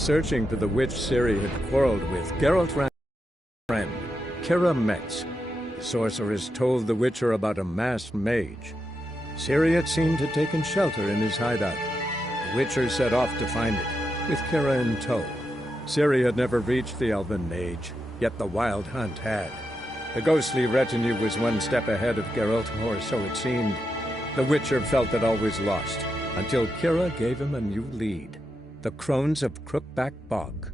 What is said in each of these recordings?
searching for the witch Ciri had quarreled with, Geralt ran into a friend, Keira Metz. The sorceress told the Witcher about a masked mage. Ciri had seemed to have taken shelter in his hideout. The Witcher set off to find it, with Keira in tow. Ciri had never reached the elven mage, yet the Wild Hunt had. The ghostly retinue was one step ahead of Geralt, or so it seemed. The Witcher felt that all was lost, until Keira gave him a new lead. The Crones of Crookback Bog.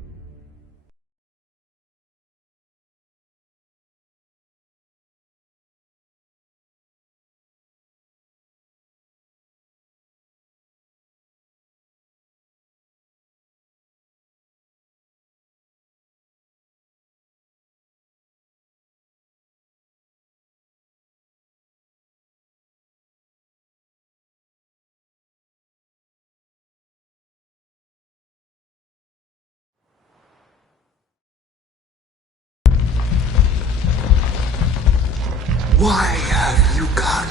Why have you gone?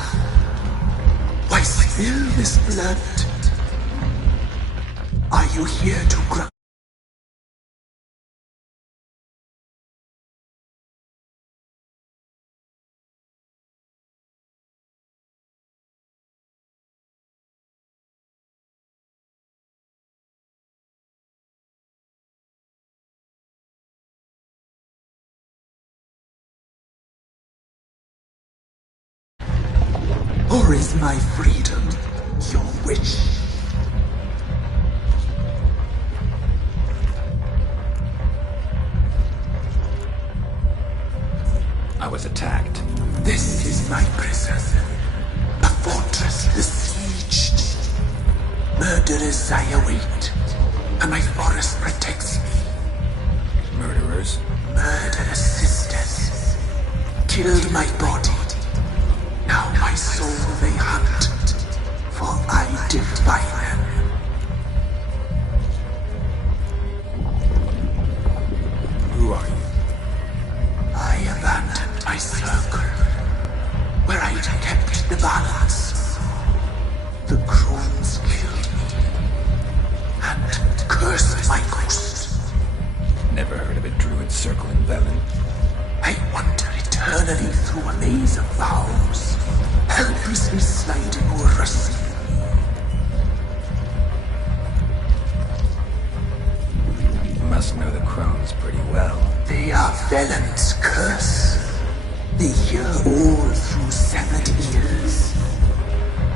Why spill this blood? Are you here to grant? Or is my freedom your wish? I was attacked. This is my prison. A fortress besieged. Murderers I await, and my forest protects me. Murderers? Murderous sisters killed my body. Now my soul they hunt, for I defy them. Who are you? I abandoned my circle, where I'd kept the balance. The Crones killed me, and cursed my ghost. Never heard of a druid circle in Velen. I wander eternally through a maze of vows, helplessly sliding over a sea. You must know the Crones pretty well. They are Velen's curse. They hear all through severed ears.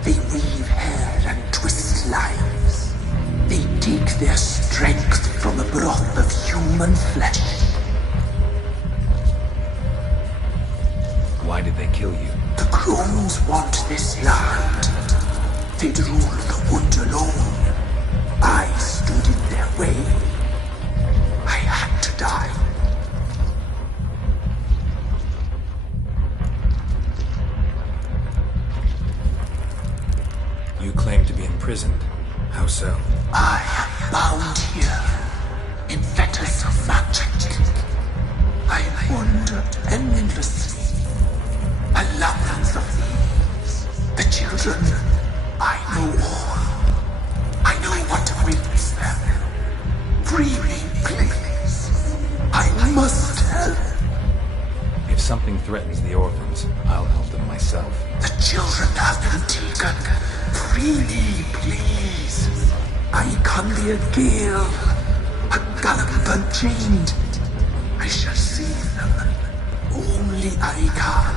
They weave hair and twist lives. They take their strength from the broth of human flesh. Why did they kill you? The Crones want this land. They'd rule the wood alone. I stood in their way. I had to die. You claim to be imprisoned. How so? I am bound here, in fetters of magic. I wander endlessly. A labyrinth of thieves. The children, I know all. I know what awaits them. Free me, please. I must help. If something threatens the orphans, I'll help them myself. The children have been taken. Free me, please. I can be a gale, a gallop unchained. I shall save them. Only I can.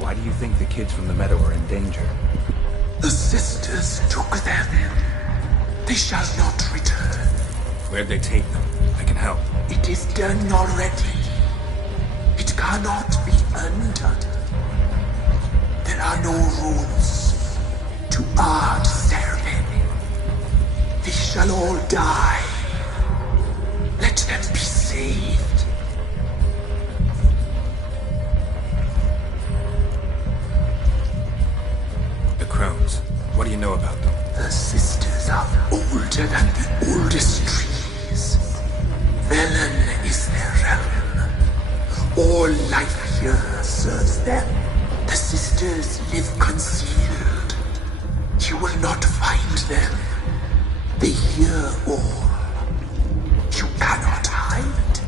Why do you think the kids from the meadow are in danger? The sisters took them. They shall not return. Where'd they take them? I can help. It is done already. It cannot be undone. There are no rules to our ceremony. They shall all die. Let them be saved. The Crones. What do you know about them? The sisters are older than the oldest trees. Velen is their realm. All life here serves them. The sisters live concealed, You will not find them. They hear all. You cannot hide.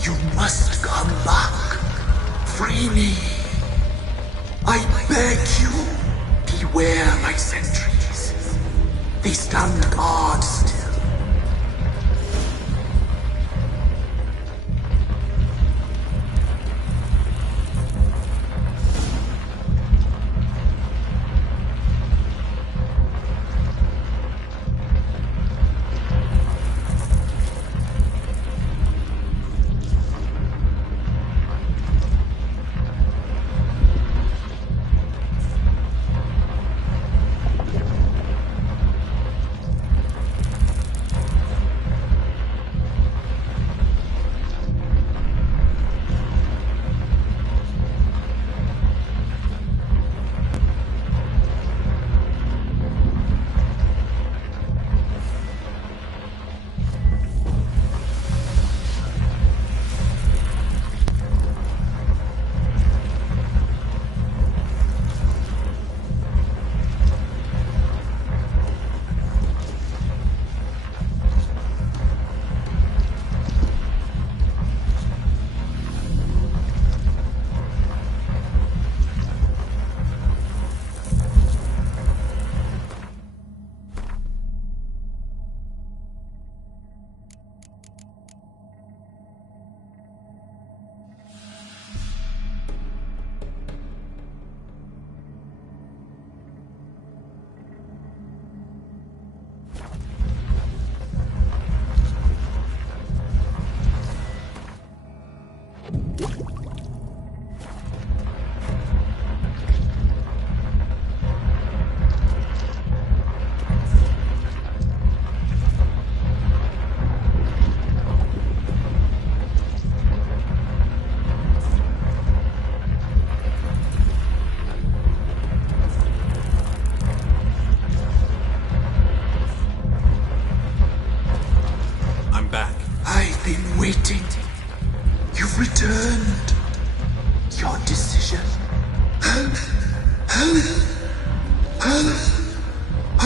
You must come back. Free me. I beg you. Beware my sentries. They stand guard still.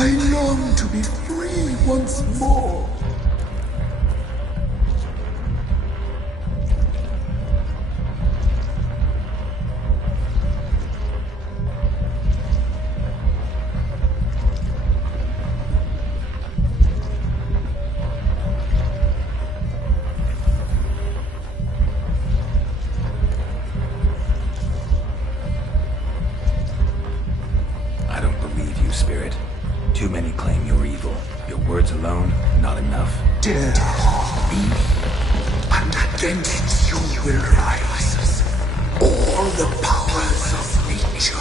I long to be free once more. I don't believe you, Spirit. Too many claim you're evil. Your words alone, not enough. Dare harm me, and against you will rise all the powers of nature.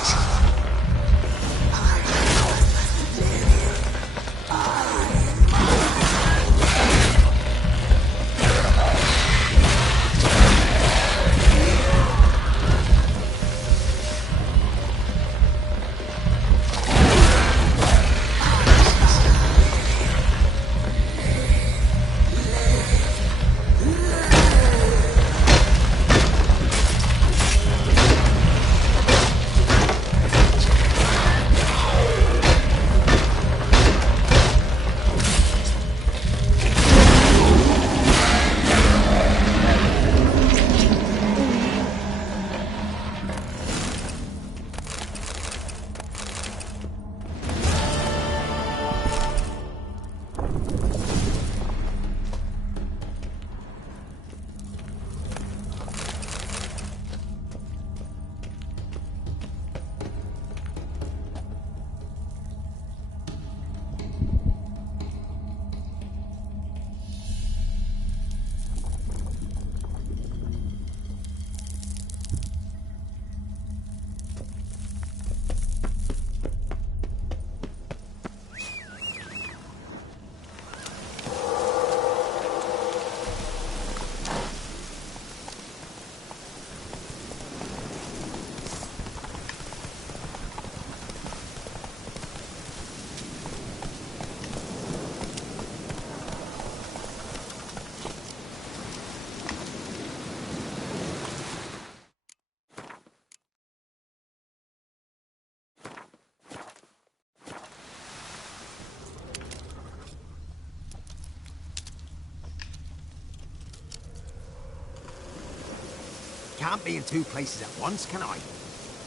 Can't be in two places at once, can I?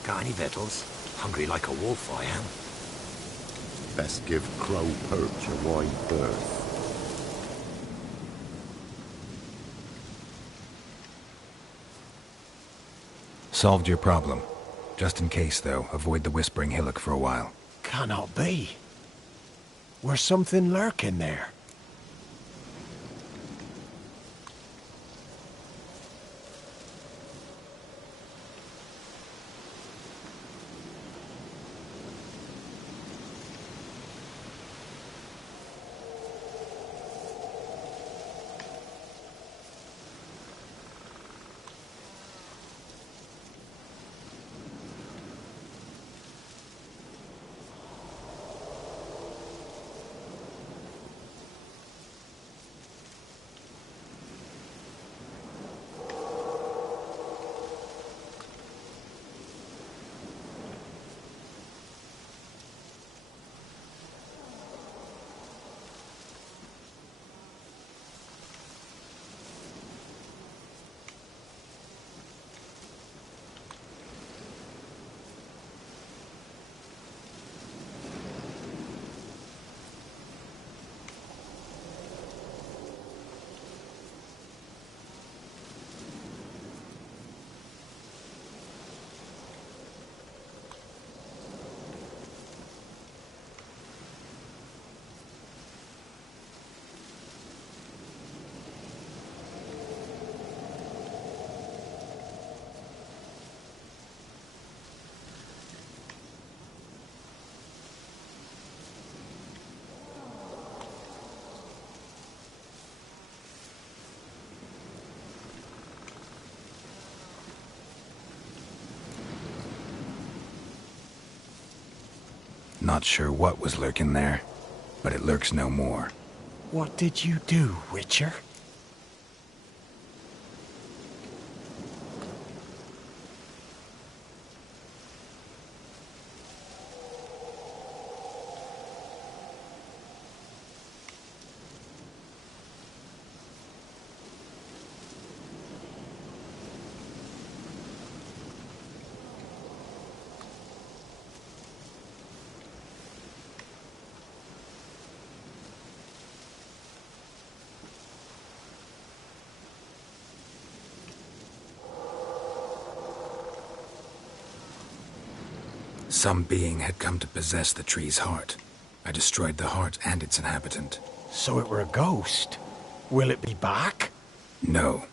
Got any victuals? Hungry like a wolf, I am. Best give Crow Perch a wide berth. Solved your problem. Just in case, though, avoid the Whispering Hillock for a while. Cannot be. Where's something lurking there? Not sure what was lurking there, but it lurks no more. What did you do, Witcher? Some being had come to possess the tree's heart. I destroyed the heart and its inhabitant. So it were a ghost. Will it be back? No.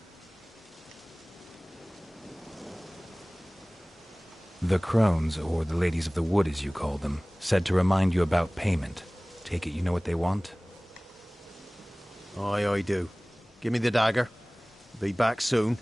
The crones, or the ladies of the wood as you call them, said to remind you about payment. Take it you know what they want? Aye, I do. Give me the dagger. Be back soon.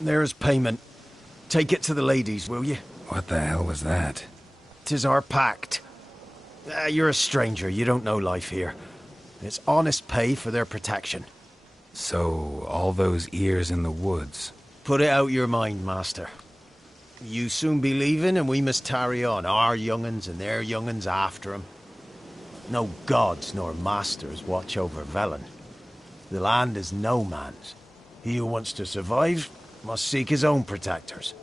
There's payment. Take it to the ladies, will you? What the hell was that? 'Tis our pact. You're a stranger, you don't know life here. It's honest pay for their protection. So, all those ears in the woods. Put it out your mind, master. You soon be leaving and we must tarry on, our young'uns and their young'uns after 'em. No gods nor masters watch over Velen. The land is no man's. He who wants to survive must seek his own protectors.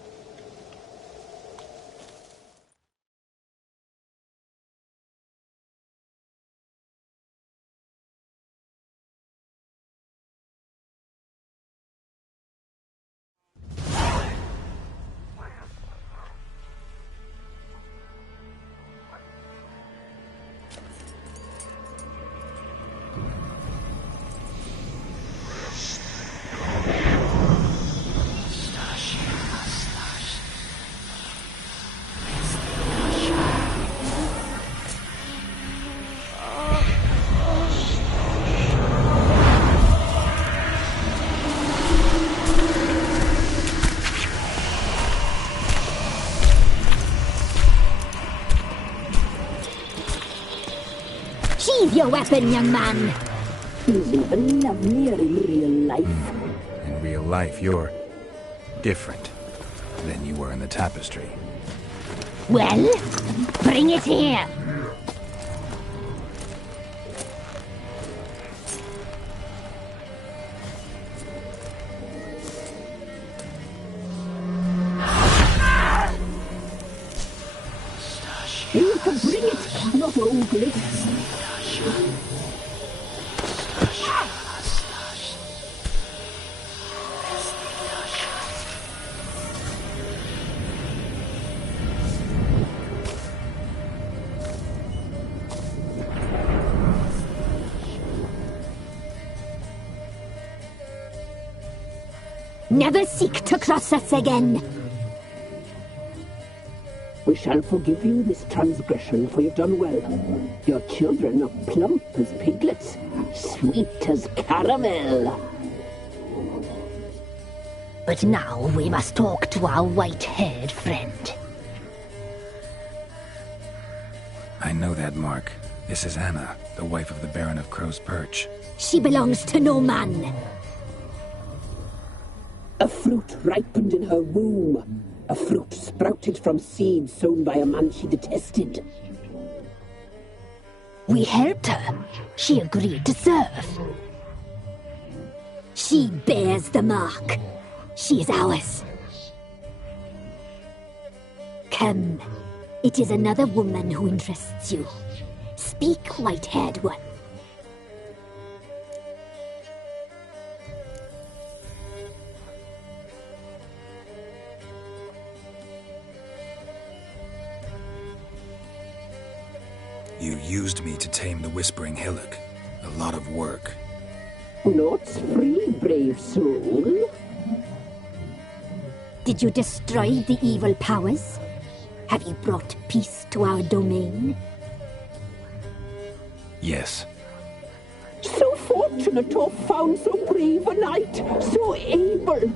Sheathe your weapon, young man. He's even lovelier in real life. In real life, you're different than you were in the tapestry. Well, bring it here. You can bring it, not ogle it. Never seek to cross us again. We shall forgive you this transgression, for you've done well. Your children are plump as piglets, sweet as caramel. But now we must talk to our white-haired friend. I know that mark. This is Anna, the wife of the Baron of Crow's Perch. She belongs to no man. A fruit ripened in her womb. A fruit sprouted from seeds sown by a man she detested. We helped her. She agreed to serve. She bears the mark. She is ours. Come. It is another woman who interests you. Speak, white-haired one. You used me to tame the Whispering Hillock. A lot of work. Naught's free, brave soul. Did you destroy the evil powers? Have you brought peace to our domain? Yes. So fortunate to have found so brave a knight, so able.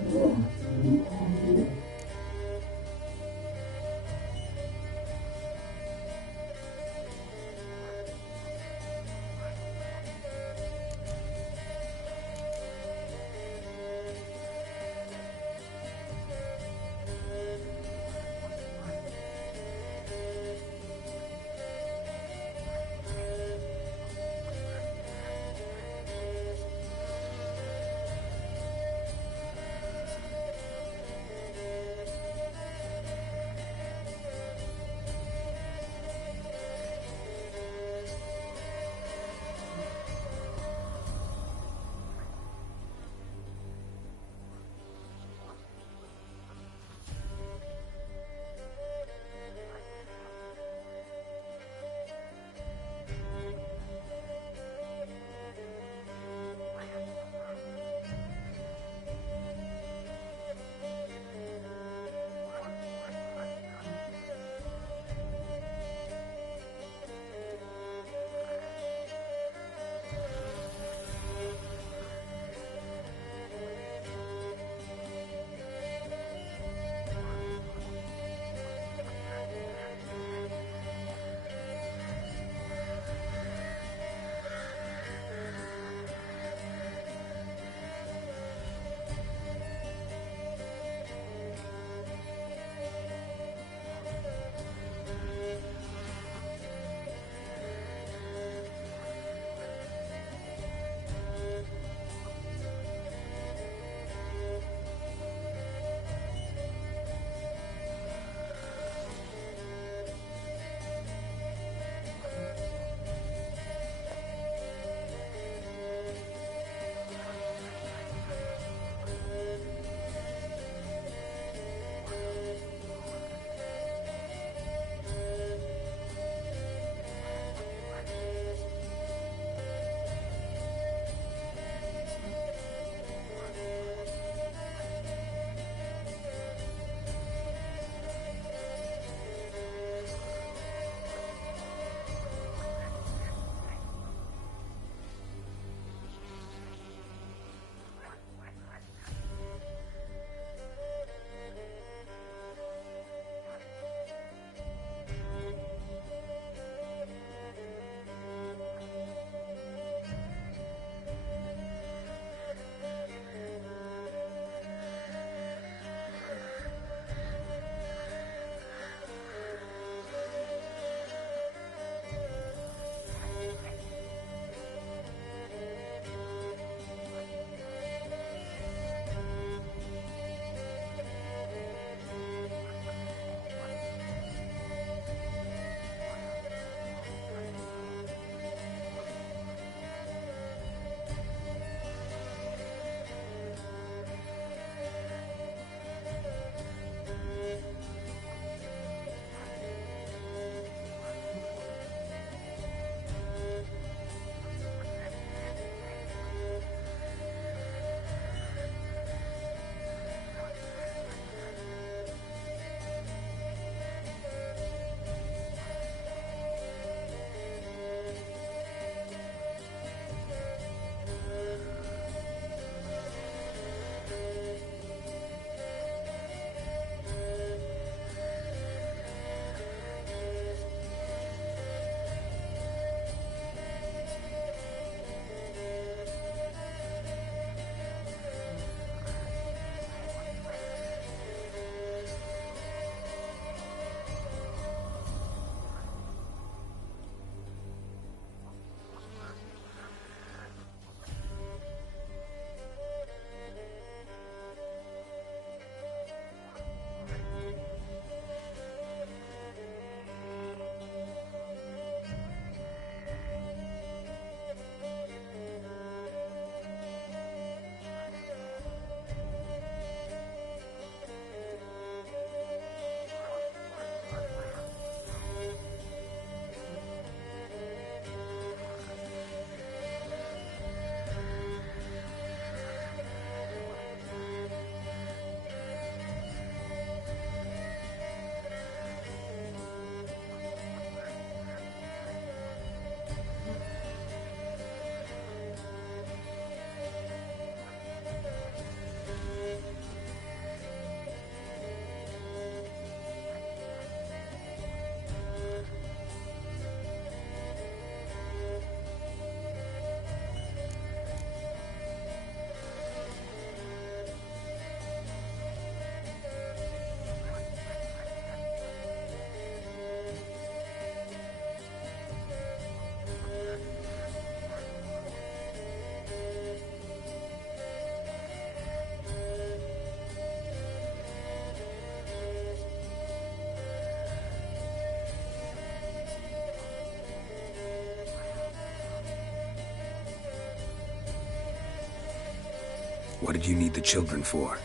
What did you need the children for?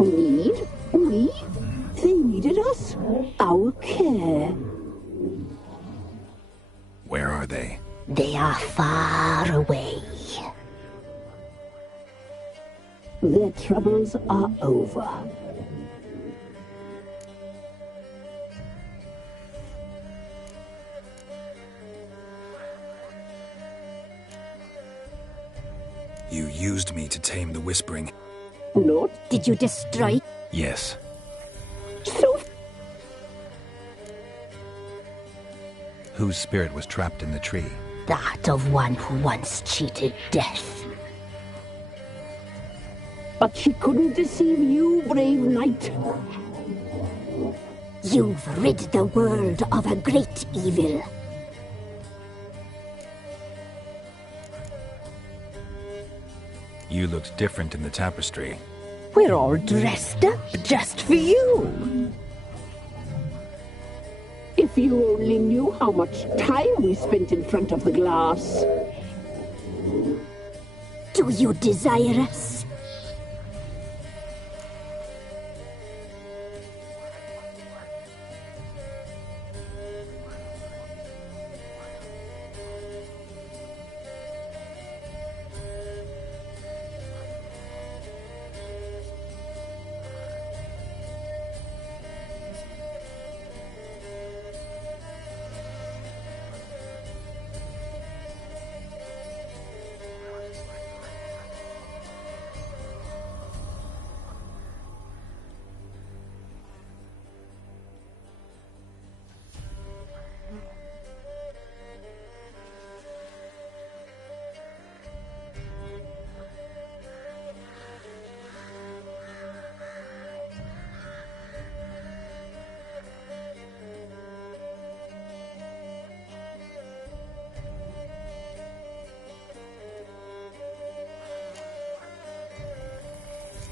Need? We? They needed us. Our care. Where are they? They are far away. Their troubles are over. You used me to tame the Whispering. Not Did you destroy? Yes. so. Whose spirit was trapped in the tree? That of one who once cheated death. But she couldn't deceive you, brave knight. You've rid the world of a great evil. You looked different in the tapestry. We're all dressed up just for you. If you only knew how much time we spent in front of the glass. Do you desire us?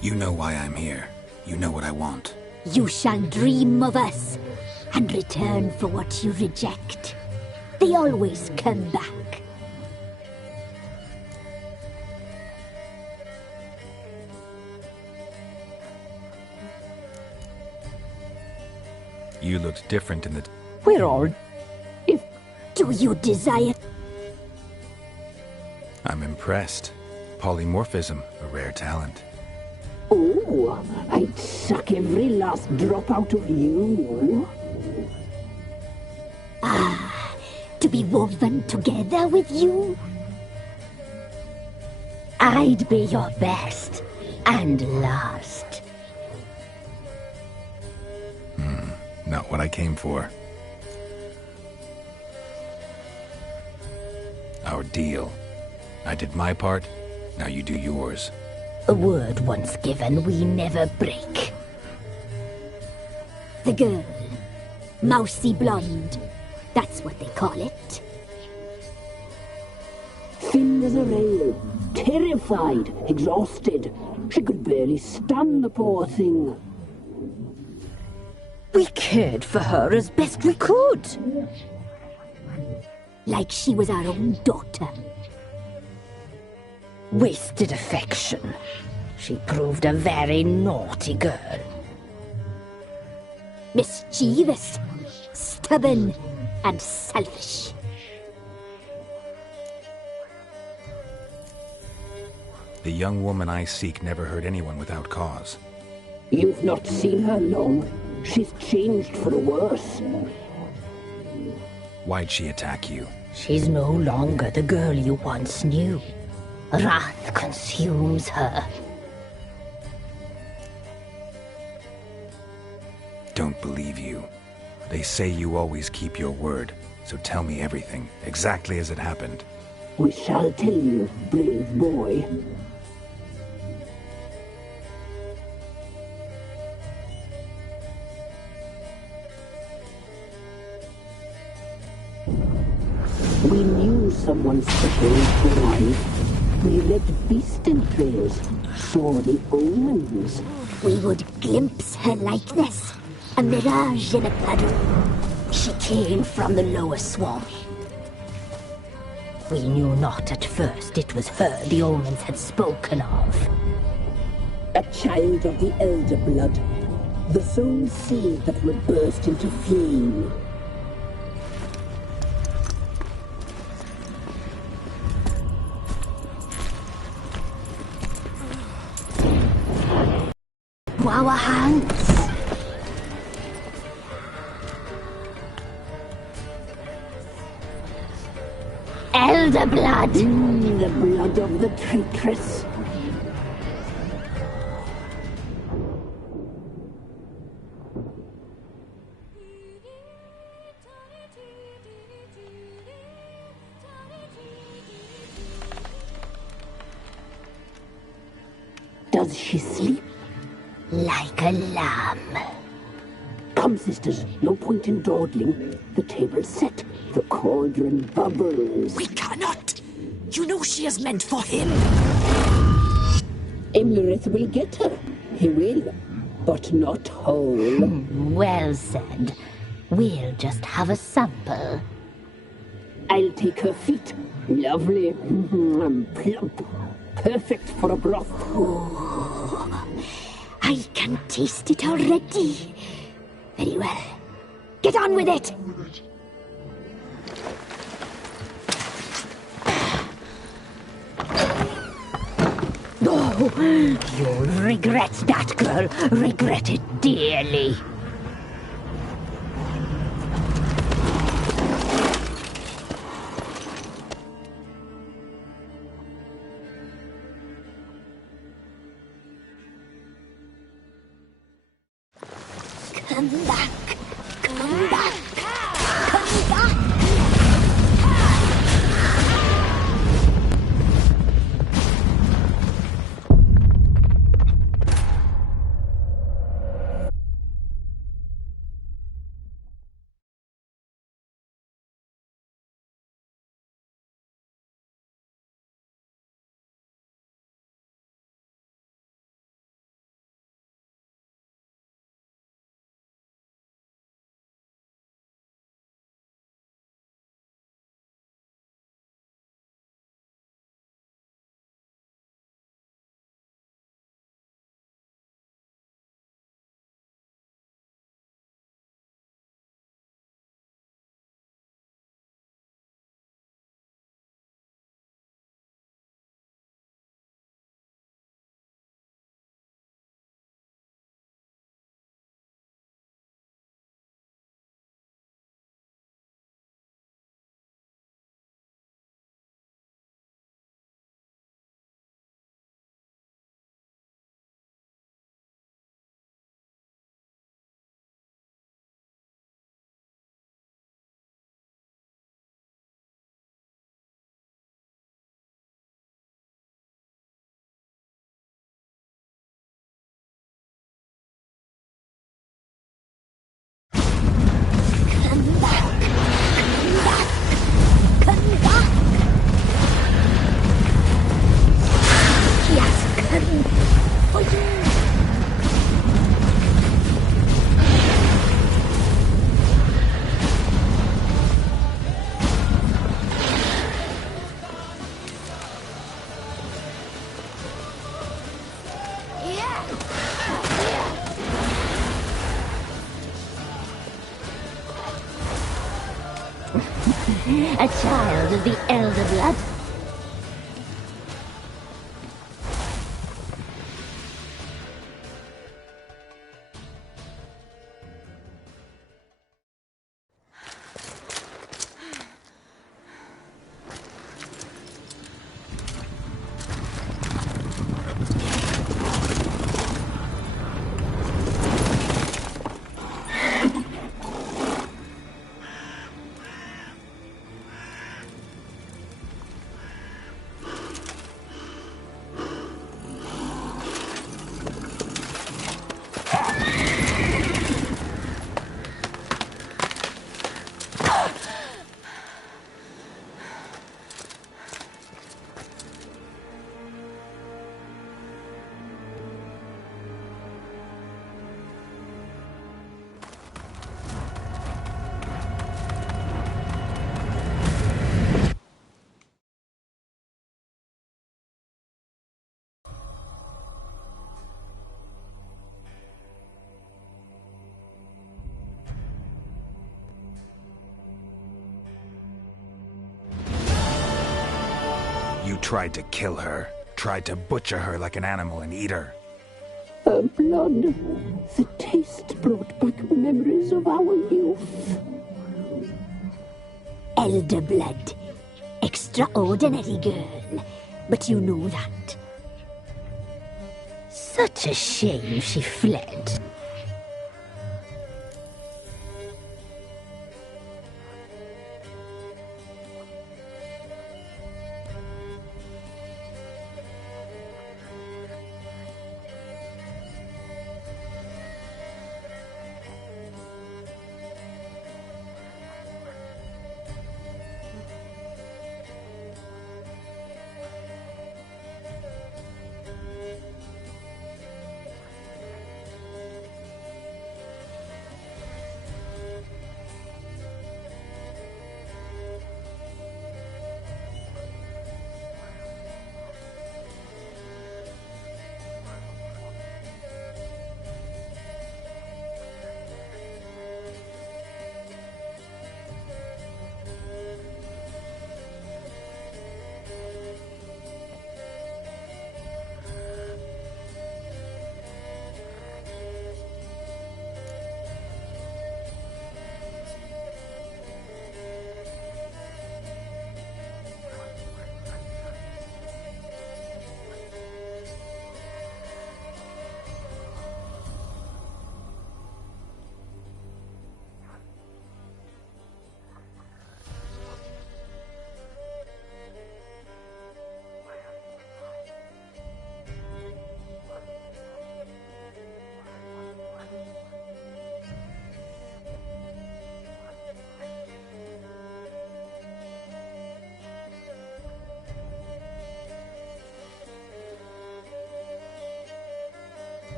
You know why I'm here. You know what I want. You shall dream of us and return for what you reject. They always come back. You looked different in the... We're all... If... Do you desire... I'm impressed. Polymorphism, a rare talent. Oh, I'd suck every last drop out of you. Ah, to be woven together with you? I'd be your best and last. Not what I came for. Our deal. I did my part, now you do yours. A word once given, we never break. The girl. Mousy blonde. That's what they call it. Thin as a rail, terrified, exhausted. She could barely stand, the poor thing. We cared for her as best we could. Like she was our own daughter. Wasted affection. She proved a very naughty girl. Mischievous, stubborn, and selfish. The young woman I seek never hurt anyone without cause. You've not seen her long. She's changed for the worse. Why'd she attack you? She's no longer the girl you once knew. Wrath consumes her. Don't believe you. They say you always keep your word, so tell me everything, exactly as it happened. We shall tell you, brave boy. We knew someone special to arrive. We led beast entrails, saw the omens. We would glimpse her likeness, a mirage in a puddle. She came from the lower swamp. We knew not at first it was her the omens had spoken of. A child of the Elder Blood. The soul seed that would burst into flame. Our hands. Elder blood. The blood of the traitress. Does she sleep? Like a lamb. Come, sisters, no point in dawdling. The table's set. The cauldron bubbles. We cannot! You know she is meant for him! Imlerith will get her. He will. But not whole. Well said. We'll just have a sample. I'll take her feet. Lovely. Plump. Perfect for a broth. I can taste it already. Very well. Get on with it! Oh, you'll regret that, girl. Regret it dearly. Come back! Come back! Come back! A child of the Elder Blood. tried to kill her. Tried to butcher her like an animal and eat her. Her blood, the taste brought back memories of our youth. Elder blood. Extraordinary girl. But you know that. Such a shame she fled.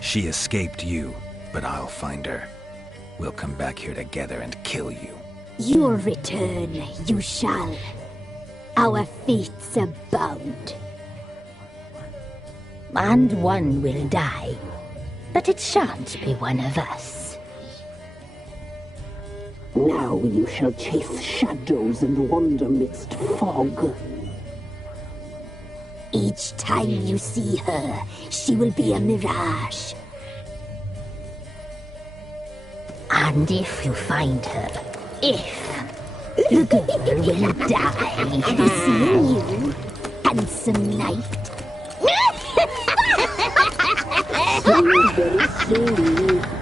She escaped you, but I'll find her. We'll come back here together and kill you. You'll return, you shall. Our fates are bound. And one will die, but it shan't be one of us. Now you shall chase shadows and wander midst fog. Each time you see her, she will be a mirage. And if you find her, the girl will die. Seeing you, handsome knight. Very soon.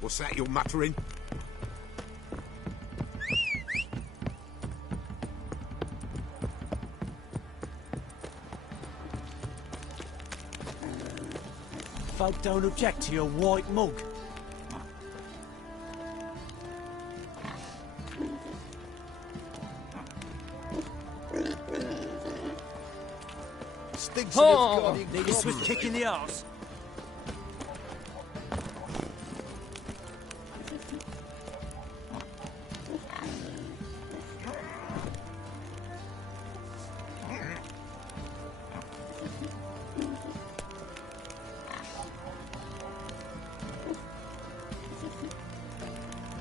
What's that you're muttering? folk don't object to your white mug. Stinks Oh, need a swift kick in the arse.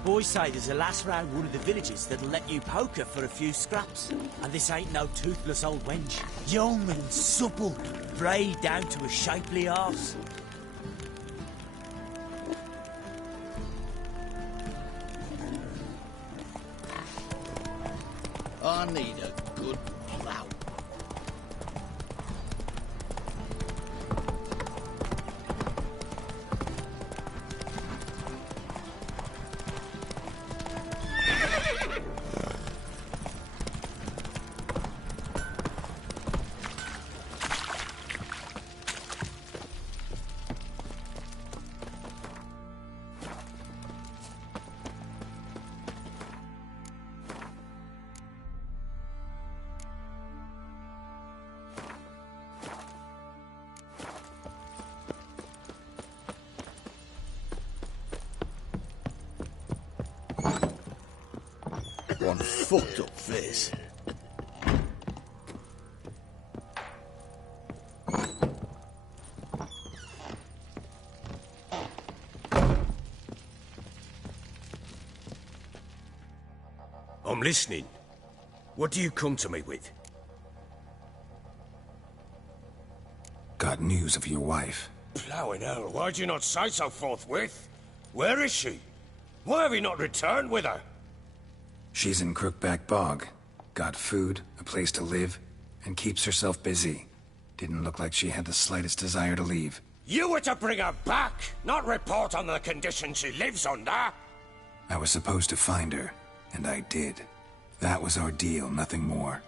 Boys say there's a lass round one of the villages that'll let you poker for a few scraps. And this ain't no toothless old wench. Young and supple, frayed down to a shapely arse. I need a good plow. One fucked up face. I'm listening. What do you come to me with? Got news of your wife. Plowing hell, why'd you not say so forthwith? Where is she? Why have you not returned with her? She's in Crookback Bog. Got food, a place to live, and keeps herself busy. Didn't look like she had the slightest desire to leave. You were to bring her back, not report on the conditions she lives under. I was supposed to find her, and I did. That was our deal, nothing more.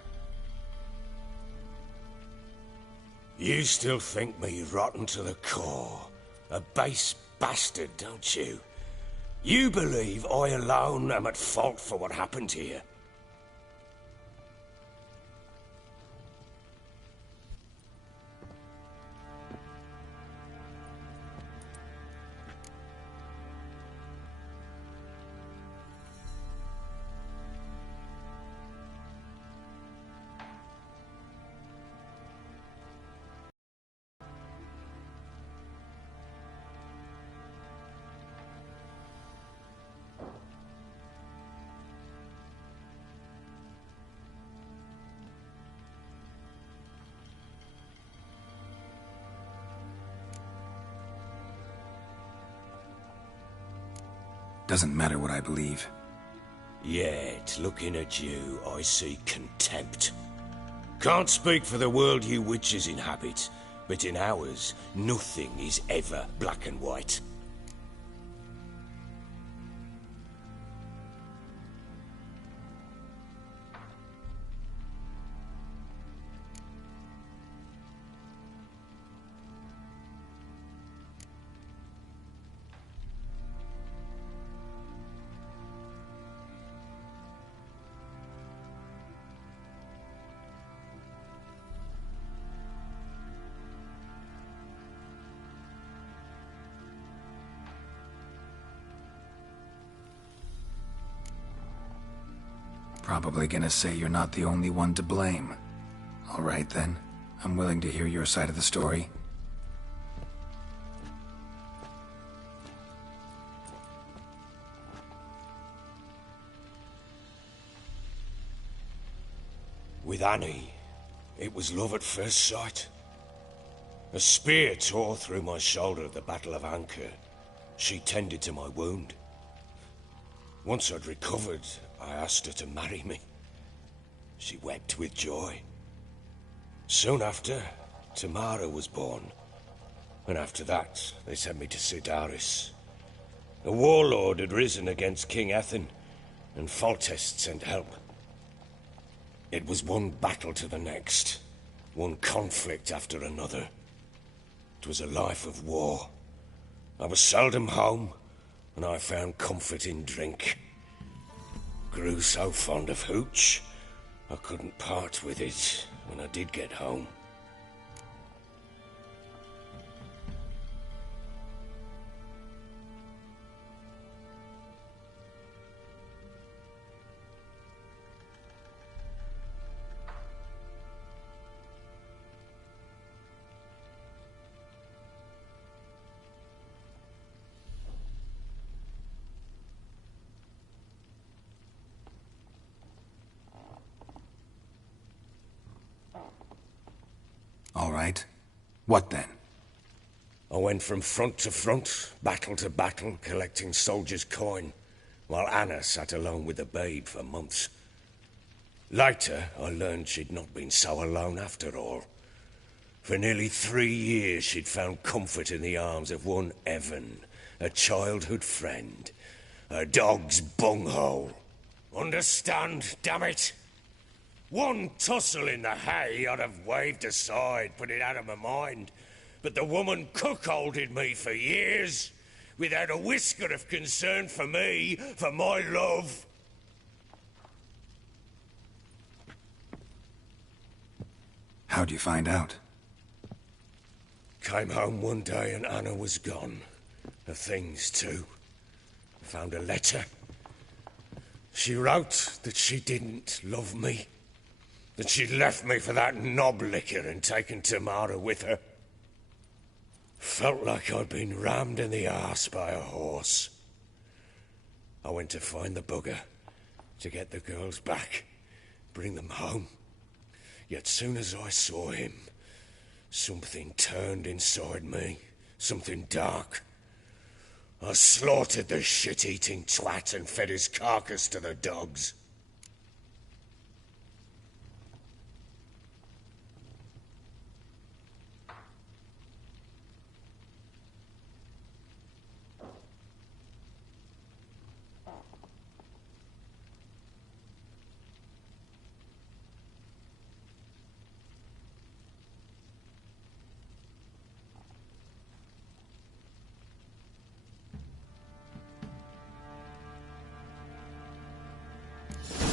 You still think me rotten to the core. A base bastard, don't you? You believe I alone am at fault for what happened here. Doesn't matter what I believe. Yet, looking at you, I see contempt. Can't speak for the world you witches inhabit, but in ours, nothing is ever black and white. Probably gonna say you're not the only one to blame. All right then, I'm willing to hear your side of the story. With Annie, it was love at first sight. A spear tore through my shoulder at the Battle of Anchor. She tended to my wound. Once I'd recovered, I asked her to marry me. She wept with joy. Soon after, Tamara was born. And after that, they sent me to Sidaris. A warlord had risen against King Ethan, and Foltest sent help. It was one battle to the next, one conflict after another. It was a life of war, I was seldom home, and I found comfort in drink. Grew so fond of hooch, I couldn't part with it when I did get home. All right. What then? I went from front to front, battle to battle, collecting soldiers' coin, while Anna sat alone with the babe for months. Later, I learned she'd not been so alone after all. For nearly 3 years, she'd found comfort in the arms of one Evan, a childhood friend, a dog's bunghole. Understand, damn it? One tussle in the hay I'd have waved aside, put it out of my mind. But the woman cuckolded me for years, without a whisker of concern for me, for my love. How'd you find out? Came home one day and Anna was gone. Her things, too. Found a letter. She wrote that she didn't love me. That she'd left me for that knob licker and taken Tamara with her. Felt like I'd been rammed in the arse by a horse. I went to find the bugger, to get the girls back, bring them home. Yet soon as I saw him, something turned inside me, something dark. I slaughtered the shit-eating twat and fed his carcass to the dogs.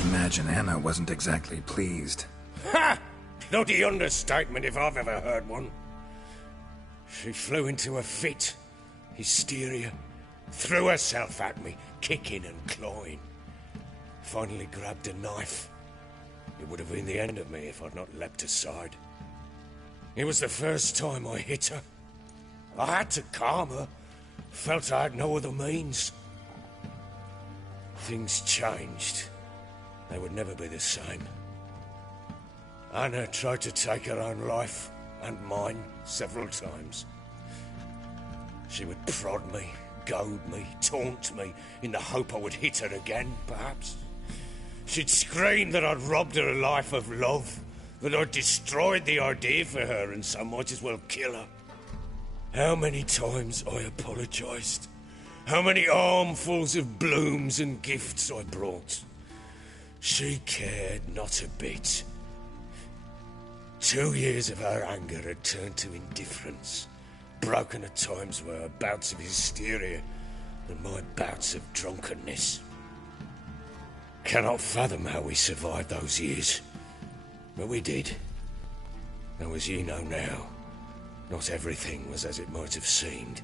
Imagine Anna wasn't exactly pleased. Ha! Bloody understatement if I've ever heard one. She flew into a fit, hysteria, threw herself at me, kicking and clawing. Finally grabbed a knife. It would have been the end of me if I'd not leapt aside. It was the first time I hit her. I had to calm her. Felt I had no other means. Things changed. They would never be the same. Anna tried to take her own life, and mine, several times. She would prod me, goad me, taunt me, in the hope I would hit her again, perhaps. She'd scream that I'd robbed her life of love, that I'd destroyed the idea for her, and so might as well kill her. How many times I apologized. How many armfuls of blooms and gifts I brought. She cared not a bit. 2 years of her anger had turned to indifference, broken at times by her bouts of hysteria and my bouts of drunkenness. Cannot fathom how we survived those years, but we did. Though as you know now, not everything was as it might have seemed.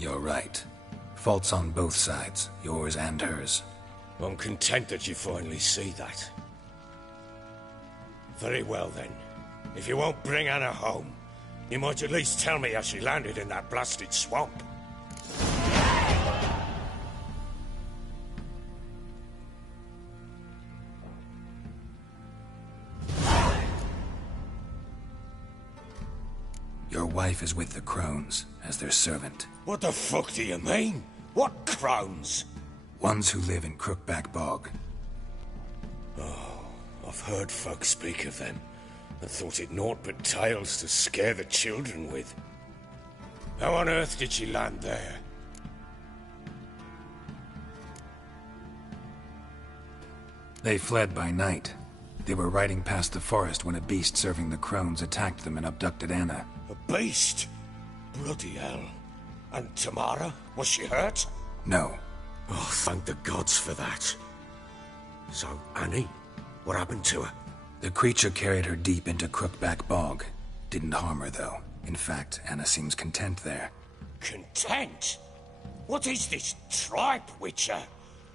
You're right. Faults on both sides, yours and hers. I'm content that you finally see that. Very well then. If you won't bring Anna home, you might at least tell me how she landed in that blasted swamp. Your wife is with the Crones, as their servant. What the fuck do you mean? What Crones? Ones who live in Crookback Bog. Oh, I've heard folk speak of them, and thought it naught but tales to scare the children with. How on earth did she land there? They fled by night. They were riding past the forest when a beast serving the Crones attacked them and abducted Anna. A beast? Bloody hell. And Tamara? Was she hurt? No. Oh, thank the gods for that. So, Annie? What happened to her? The creature carried her deep into Crookback Bog. Didn't harm her, though. In fact, Anna seems content there. Content? What is this tripe, Witcher?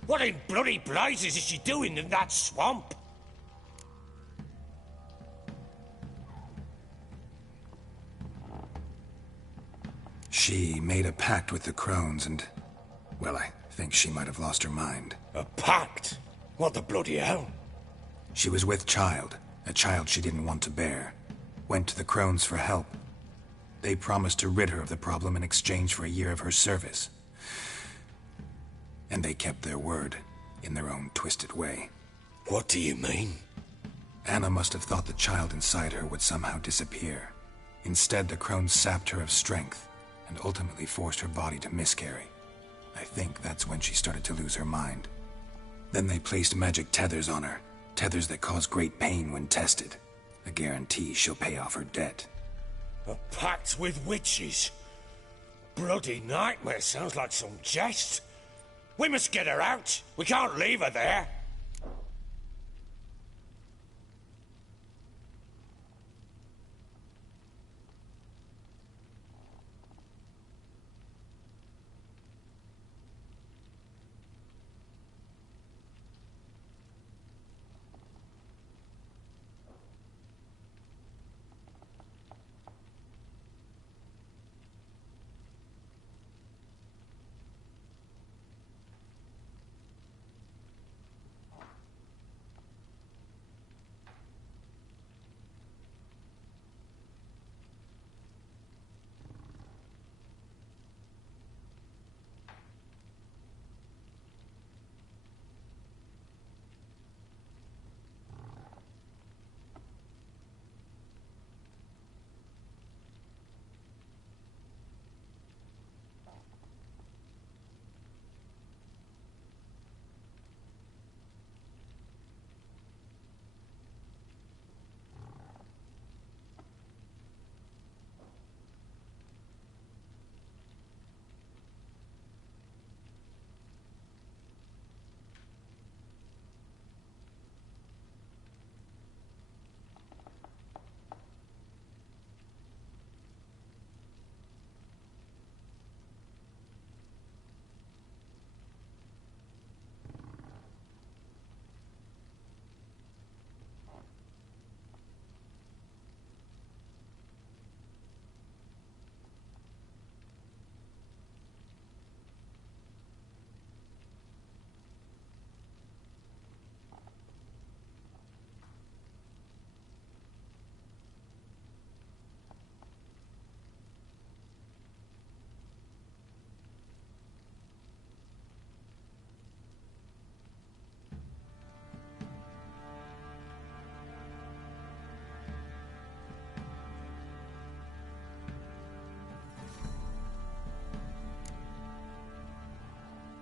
What in bloody blazes is she doing in that swamp? She made a pact with the Crones and... well, I think she might have lost her mind. A pact? What the bloody hell? She was with child, a child she didn't want to bear. Went to the Crones for help. They promised to rid her of the problem in exchange for a year of her service. And they kept their word, in their own twisted way. What do you mean? Anna must have thought the child inside her would somehow disappear. Instead, the Crones sapped her of strength, and ultimately forced her body to miscarry. I think that's when she started to lose her mind. Then they placed magic tethers on her, tethers that cause great pain when tested. A guarantee she'll pay off her debt. A pact with witches? Bloody nightmare, sounds like some jest. We must get her out. We can't leave her there.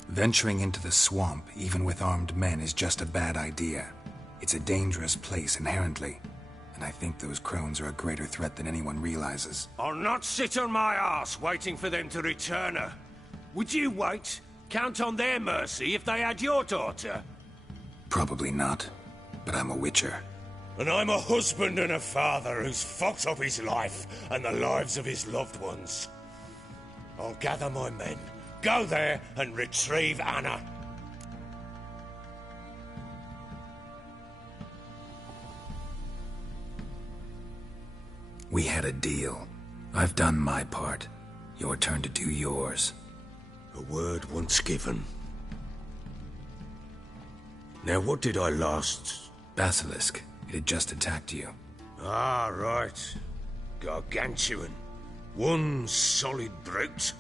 Venturing into the swamp, even with armed men, is just a bad idea. It's a dangerous place inherently, and I think those Crones are a greater threat than anyone realizes. I'll not sit on my arse waiting for them to return her. Would you wait? Count on their mercy if they had your daughter? Probably not, but I'm a Witcher. And I'm a husband and a father who's fucked up his life and the lives of his loved ones. I'll gather my men, go there and retrieve Anna. We had a deal. I've done my part. Your turn to do yours. A word once given. Now, what did I last... Basilisk. It had just attacked you. Ah, right. Gargantuan. One solid brute.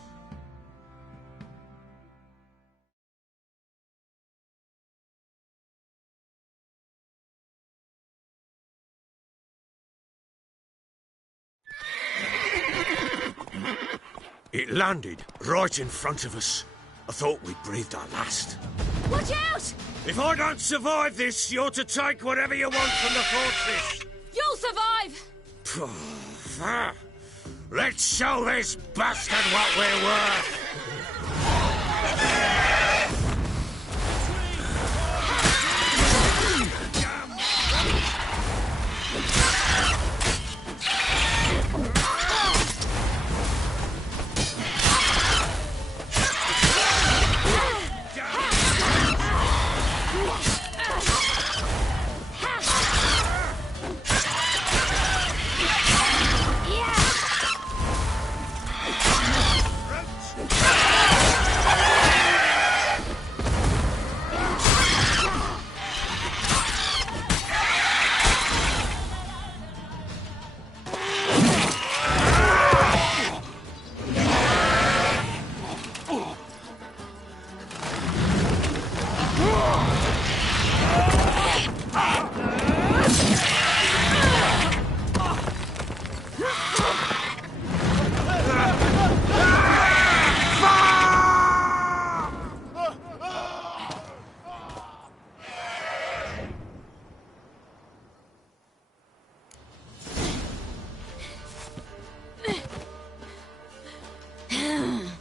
It landed right in front of us. I thought we'd breathed our last. Watch out! If I don't survive this, you're to take whatever you want from the fortress. You'll survive! Let's show this bastard what we're worth!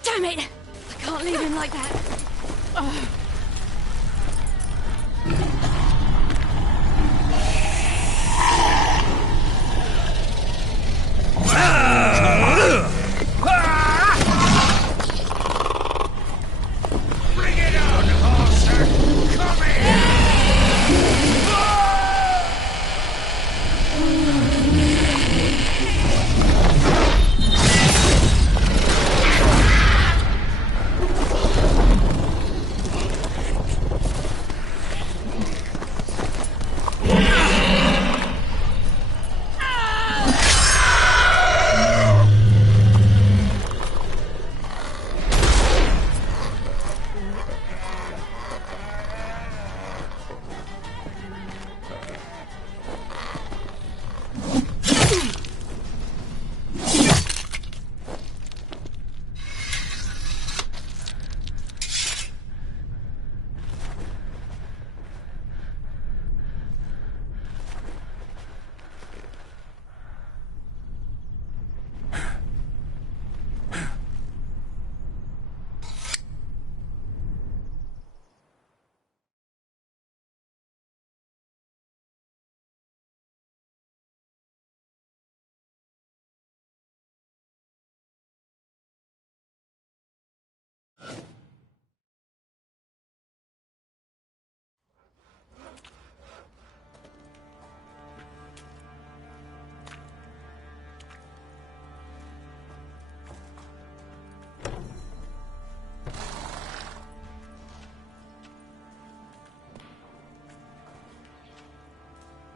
Damn it! I can't leave him like that. Bring it on, horser! Come here!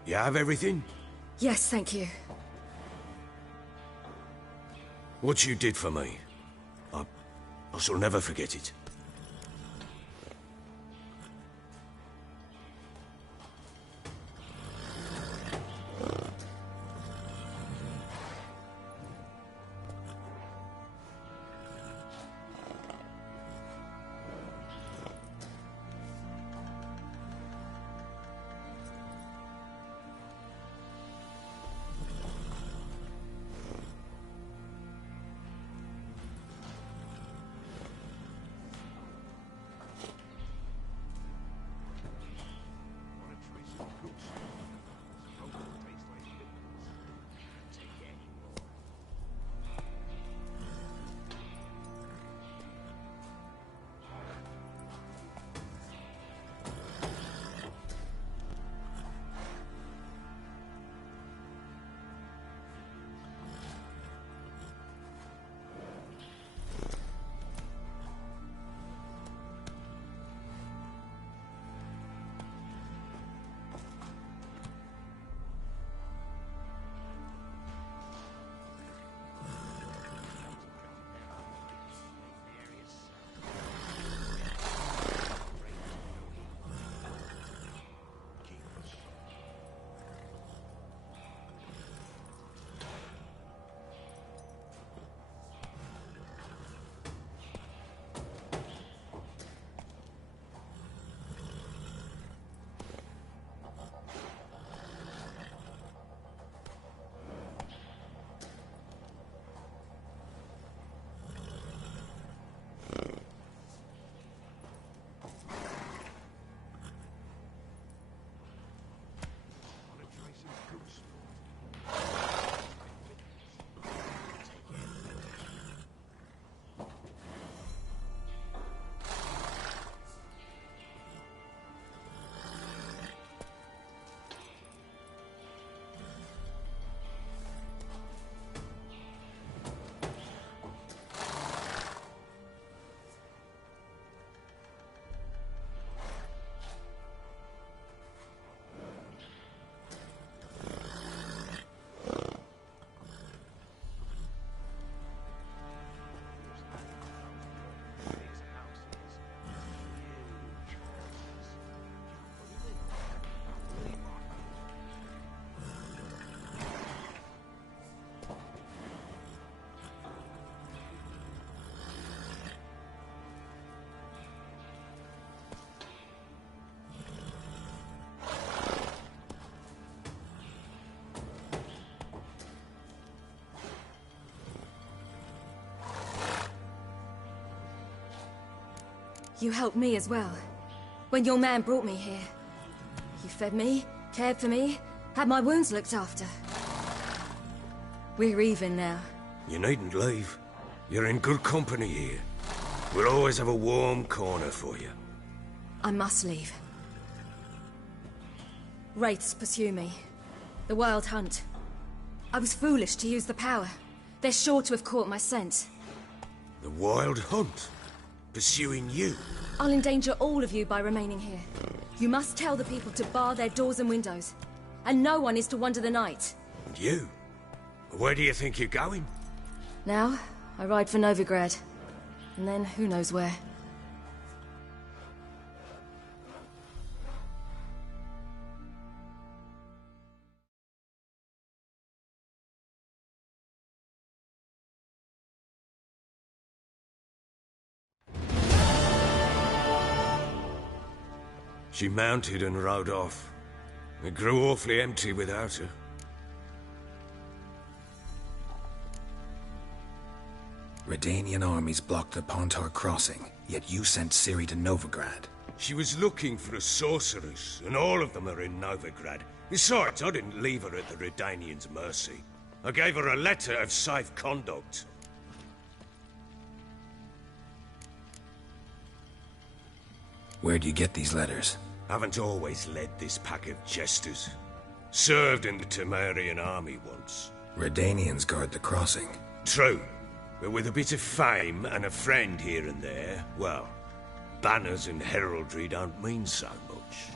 You have everything? Yes, thank you. What you did for me, I shall never forget it. You helped me as well. When your man brought me here. You fed me, cared for me, had my wounds looked after. We're even now. You needn't leave. You're in good company here. We'll always have a warm corner for you. I must leave. Wraiths pursue me. The Wild Hunt. I was foolish to use the power. They're sure to have caught my scent. The Wild Hunt? Pursuing you? I'll endanger all of you by remaining here. You must tell the people to bar their doors and windows. And no one is to wander the night. And you? Where do you think you're going? Now, I ride for Novigrad. And then who knows where. She mounted and rode off. It grew awfully empty without her. Redanian armies blocked the Pontar crossing, yet you sent Ciri to Novigrad. She was looking for a sorceress, and all of them are in Novigrad. Besides, I didn't leave her at the Redanians' mercy. I gave her a letter of safe conduct. Where'd you get these letters? Haven't always led this pack of jesters. Served in the Temerian army once. Redanians guard the crossing. True. But with a bit of fame and a friend here and there, well, banners and heraldry don't mean so much.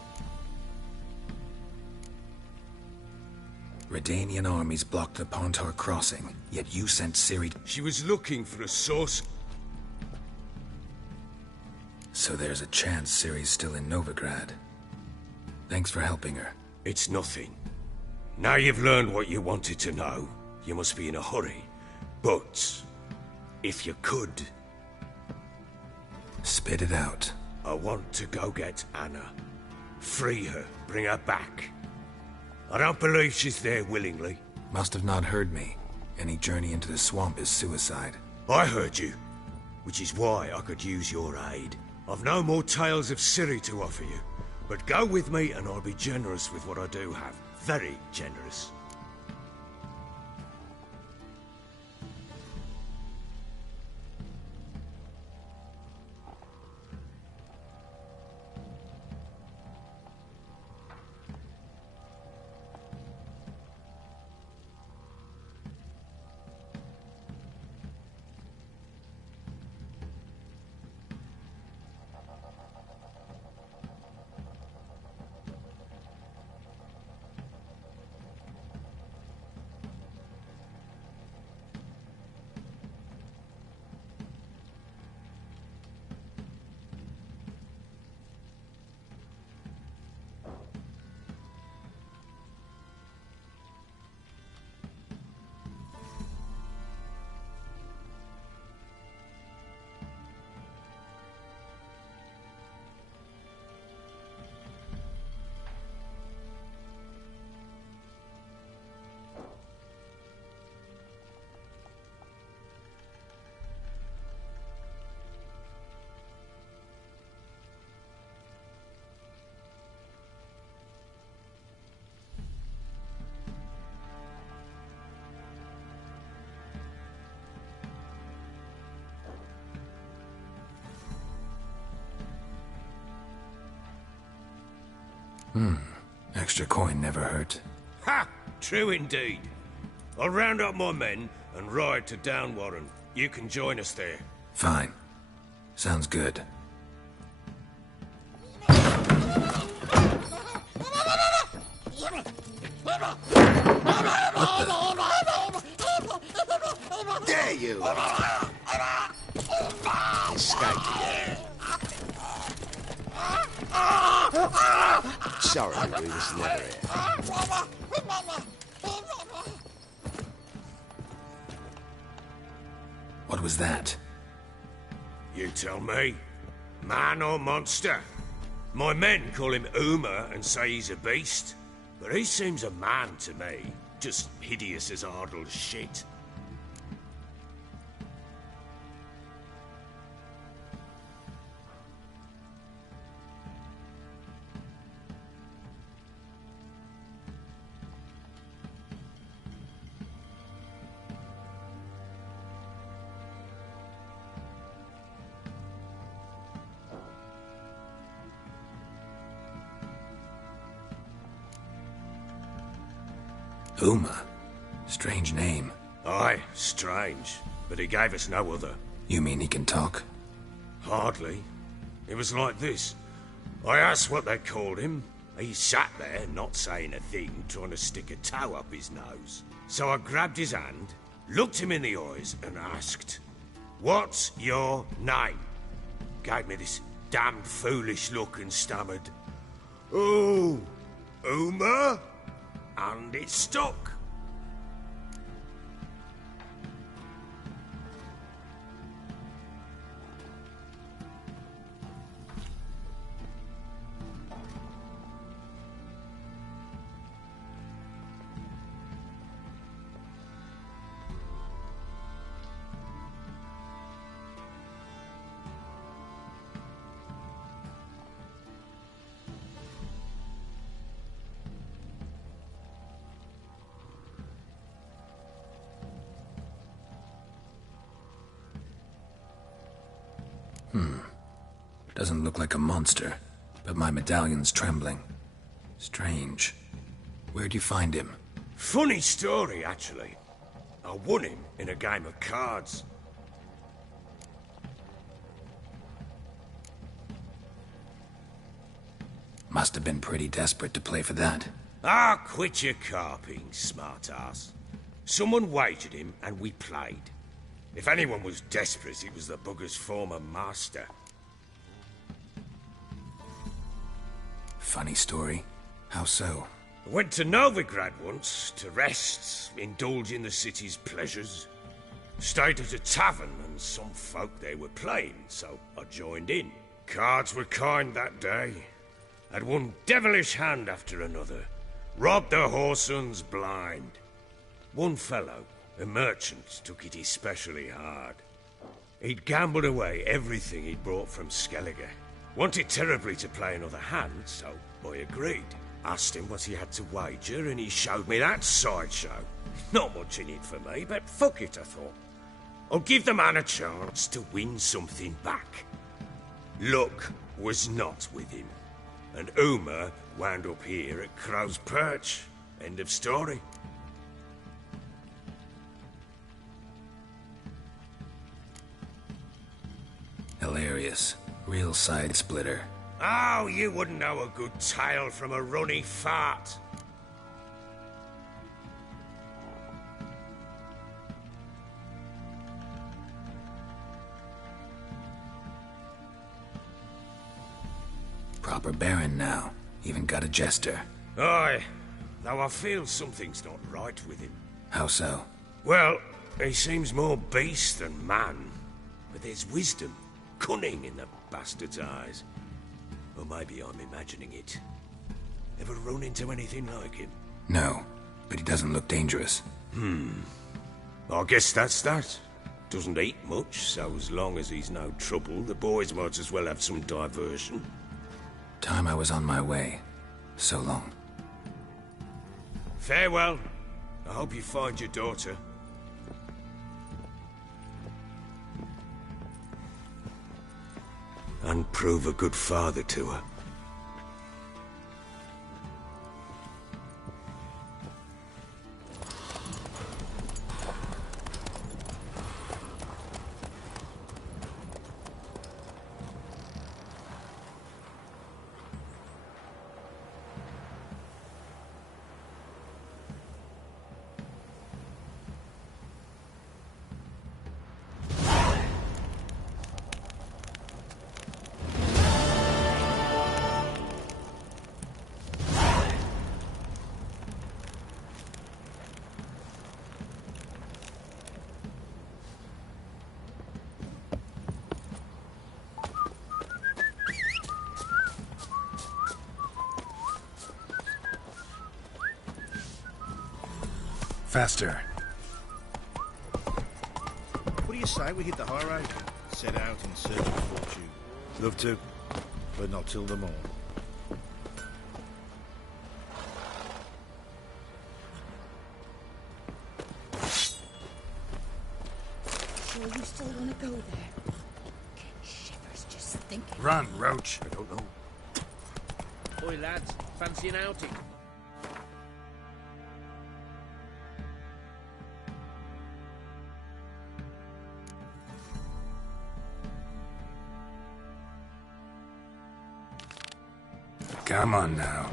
Redanian armies blocked the Pontar crossing, yet you sent Ciri... She was looking for a source... So there's a chance Ciri's still in Novigrad. Thanks for helping her. It's nothing. Now you've learned what you wanted to know, you must be in a hurry. But... if you could... Spit it out. I want to go get Anna. Free her, bring her back. I don't believe she's there willingly. Must have not heard me. Any journey into the swamp is suicide. I heard you, which is why I could use your aid. I've no more tales of Ciri to offer you, but go with me and I'll be generous with what I do have. Very generous. Extra coin never hurt. Ha! True indeed. I'll round up my men and ride to Downwarren. You can join us there. Fine. Sounds good. Dare you! Escaped again. Sorry, we was never here. What was that? You tell me. Man or monster? My men call him Uma and say he's a beast, but he seems a man to me. Just hideous as Ardle's shit. Uma? Strange name. Aye, strange. But he gave us no other. You mean he can talk? Hardly. It was like this. I asked what they called him. He sat there, not saying a thing, trying to stick a toe up his nose. So I grabbed his hand, looked him in the eyes, and asked, "What's your name?" Gave me this damned foolish look and stammered, "Oh, Uma?" And it stuck. Doesn't look like a monster, but my medallion's trembling. Strange. Where'd you find him? Funny story, actually. I won him in a game of cards. Must have been pretty desperate to play for that. Ah, quit your carping, smartass. Someone wagered him, and we played. If anyone was desperate, it was the bugger's former master. Funny story. How so? I went to Novigrad once, to rest, indulge in the city's pleasures. Stayed at a tavern, and some folk there were playing, so I joined in. Cards were kind that day. Had one devilish hand after another. Robbed the whoresons blind. One fellow, a merchant, took it especially hard. He'd gambled away everything he'd brought from Skellige. Wanted terribly to play another hand, so I agreed. Asked him what he had to wager, and he showed me that sideshow. Not much in it for me, but fuck it, I thought. I'll give the man a chance to win something back. Luck was not with him, and Uma wound up here at Crow's Perch. End of story. Hilarious. Real side splitter. Oh, you wouldn't know a good tale from a runny fart. Proper baron now. Even got a jester. Aye, though I feel something's not right with him. How so? Well, he seems more beast than man. But there's wisdom, cunning in the bastard's eyes. Or maybe I'm imagining it. Ever run into anything like him? No, but he doesn't look dangerous. I guess that's that. Doesn't eat much, so as long as he's no trouble, the boys might as well have some diversion. Time I was on my way. So long. Farewell. I hope you find your daughter. And prove a good father to her. Faster. What do you say we hit the high road? Set out in search of fortune. Love to, but not till the morn. Sure you still want to go there? Get shivers just thinking. Run, Roach. I don't know. Oi, lads. Fancy an outing? Come on now.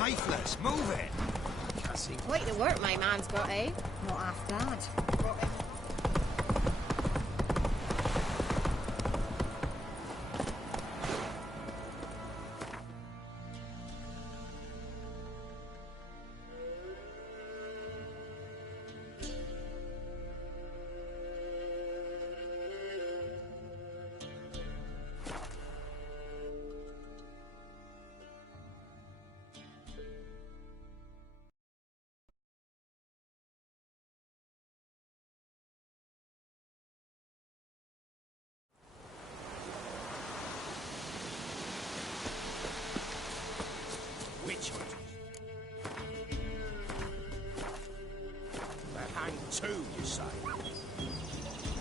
Lifeless, move it! Quite the work my man's got, eh? Not half bad. Witch hunters. They're hanged too, you say?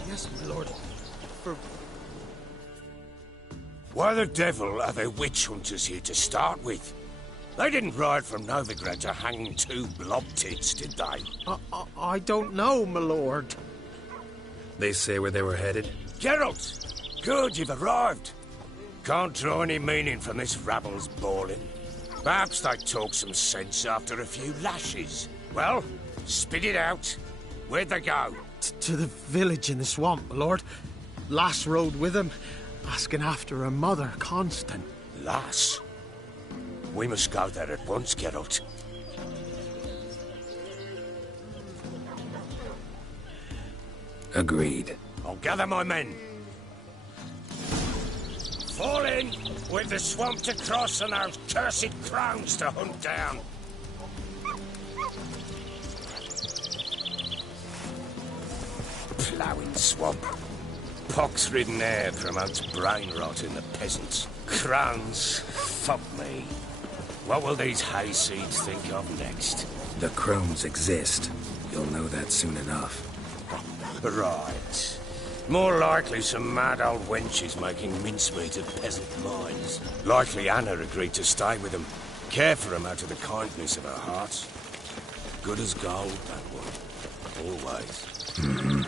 Yes, my lord. For... Why the devil are there witch hunters here to start with? They didn't ride from Novigrad to hang two blob tits, did they? I don't know, my lord. They say where they were headed? Geralt! Good, you've arrived. Can't draw any meaning from this rabble's bawling. Perhaps they talk some sense after a few lashes. Well, spit it out. Where'd they go? To the village in the swamp, my lord. Lass rode with him, asking after her mother, Constant. Lass? We must go there at once, Geralt. Agreed. I'll gather my men. Fall in! With the swamp to cross and our cursed crowns to hunt down. Ploughing swamp. Pox-ridden air promotes brain rot in the peasants. Crowns, fuck me. What will these hayseeds think of next? The crones exist. You'll know that soon enough. Right. More likely some mad old wenches making mincemeat of peasant minds. Likely Anna agreed to stay with them. Care for them out of the kindness of her heart. Good as gold, that one. Always. Mm-hmm.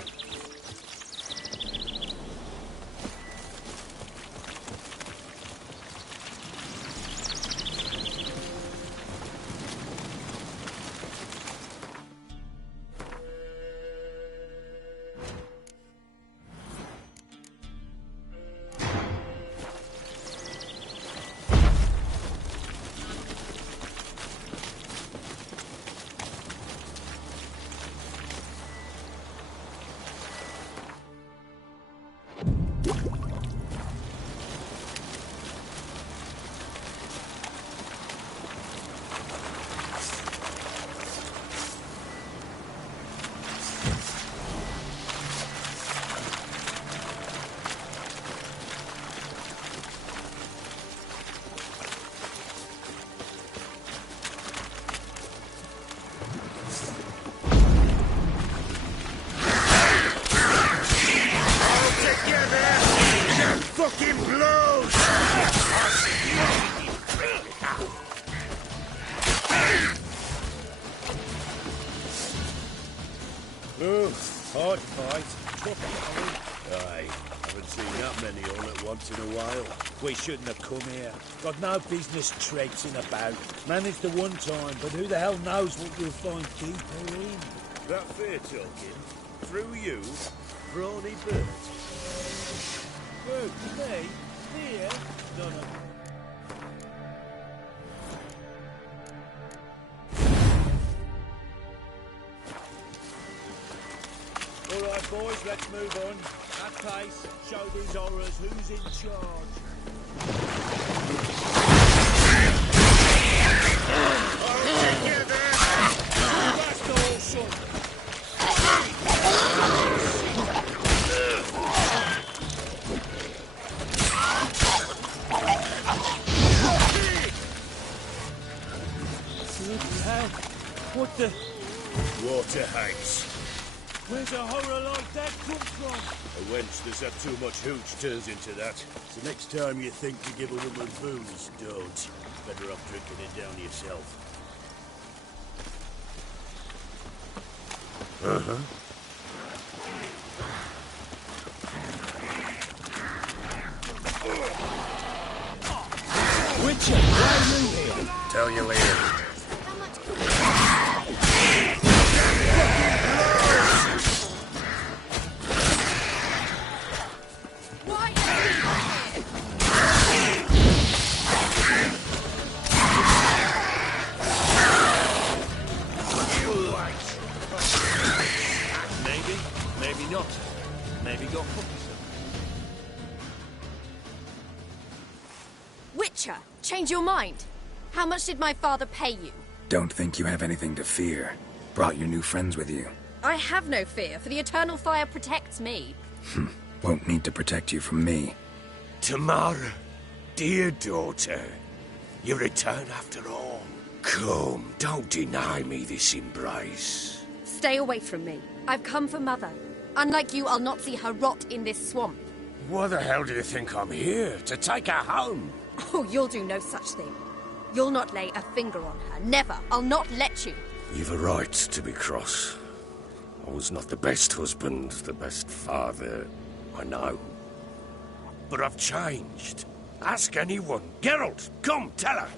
Hard fight. Aye, haven't seen that many all at once in a while. We shouldn't have come here. Got no business traipsing about. Managed the one time, but who the hell knows what you'll find deeper in? That fair talking? Through you, brawny bird. Who? Me? Here? No. All right, boys, let's move on. At pace, show these horrors who's in charge. I'll take you there! That's all, son! What the... Water hags. Where's a horror like that come from? A wench that's had too much hooch turns into that. So next time you think to give a woman booze, don't. Better off drinking it down yourself. Uh-huh. Witcher, why are you here? Tell you later. Maybe not. Maybe go fuck Witcher, change your mind. How much did my father pay you? Don't think you have anything to fear. Brought your new friends with you. I have no fear, for the eternal fire protects me. Won't need to protect you from me. Tamara, dear daughter, you return after all. Come, don't deny me this embrace. Stay away from me. I've come for Mother. Unlike you, I'll not see her rot in this swamp. Why the hell do you think I'm here? To take her home? Oh, you'll do no such thing. You'll not lay a finger on her. Never. I'll not let you. You've a right to be cross. I was not the best husband, the best father, I know. But I've changed. Ask anyone. Geralt, come, tell her.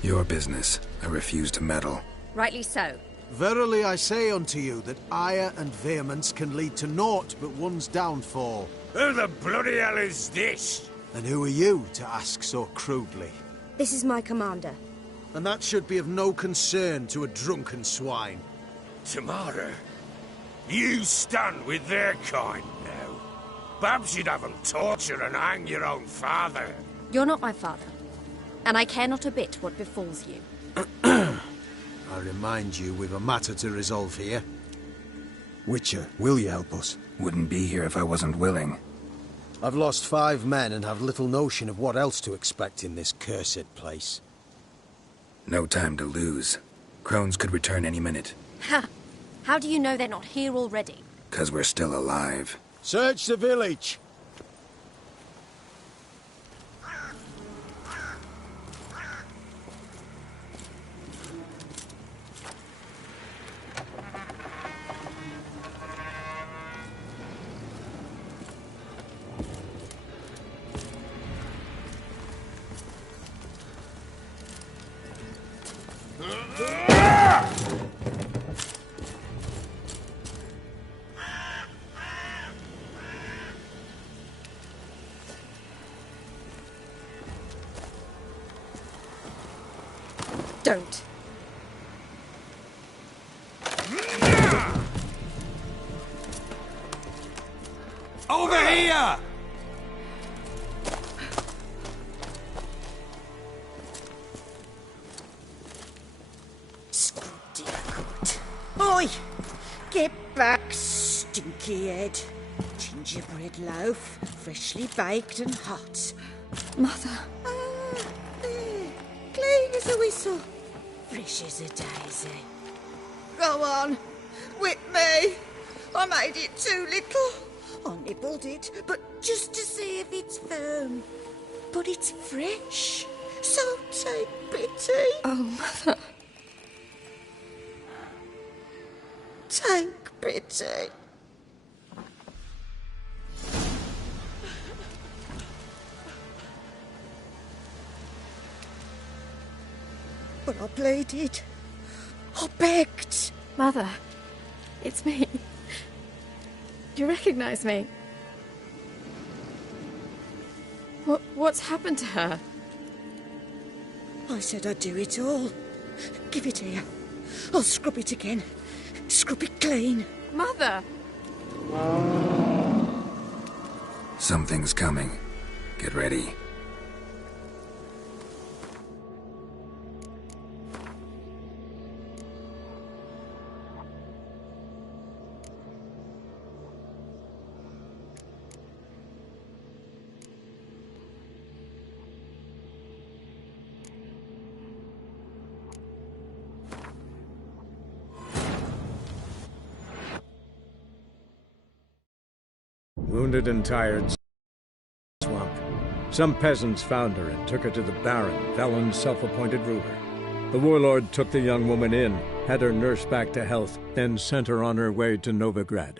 Your business. I refuse to meddle. Rightly so. Verily I say unto you that ire and vehemence can lead to naught but one's downfall. Who the bloody hell is this? And who are you to ask so crudely? This is my commander. And that should be of no concern to a drunken swine. Tamara, you stand with their kind now. Perhaps you'd have them torture and hang your own father. You're not my father. and I care not a bit what befalls you. I remind you we've a matter to resolve here. Witcher, will you help us? Wouldn't be here if I wasn't willing. I've lost 5 men and have little notion of what else to expect in this cursed place. No time to lose. Crones could return any minute. Ha! How do you know they're not here already? 'Cause we're still alive. Search the village! Don't. Over here! Scrooty good. Oi! Get back, stinky head. Gingerbread loaf, freshly baked and hot. Mother. Ah, there. Clean as a whistle. Fresh as a daisy. Go on. Whip me. I made it too little. I nibbled it, but just to see if it's firm. But it's fresh. So take pity. Oh, Mother. Take pity. But I pleaded. I begged. Mother, it's me. Do you recognize me? What's happened to her? I said I'd do it all. Give it here. I'll scrub it again. Scrub it clean. Mother! Something's coming. Get ready. Wounded and tired, swamp. Some peasants found her and took her to the Baron, Velen's self-appointed ruler. The warlord took the young woman in, had her nursed back to health, then sent her on her way to Novigrad.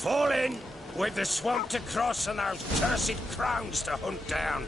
Fall in! With the swamp to cross and those cursed crowns to hunt down.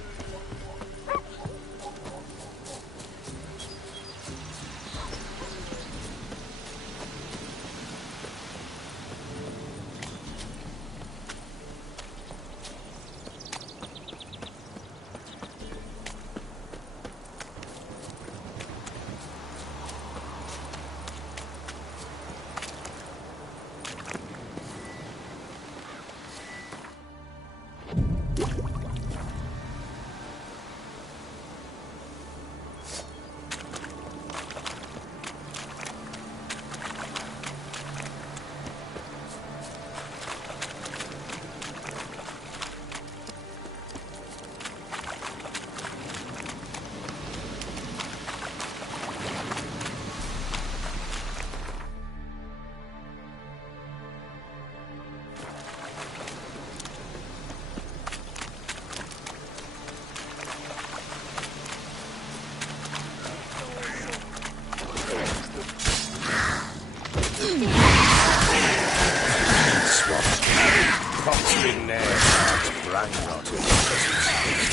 brain rot.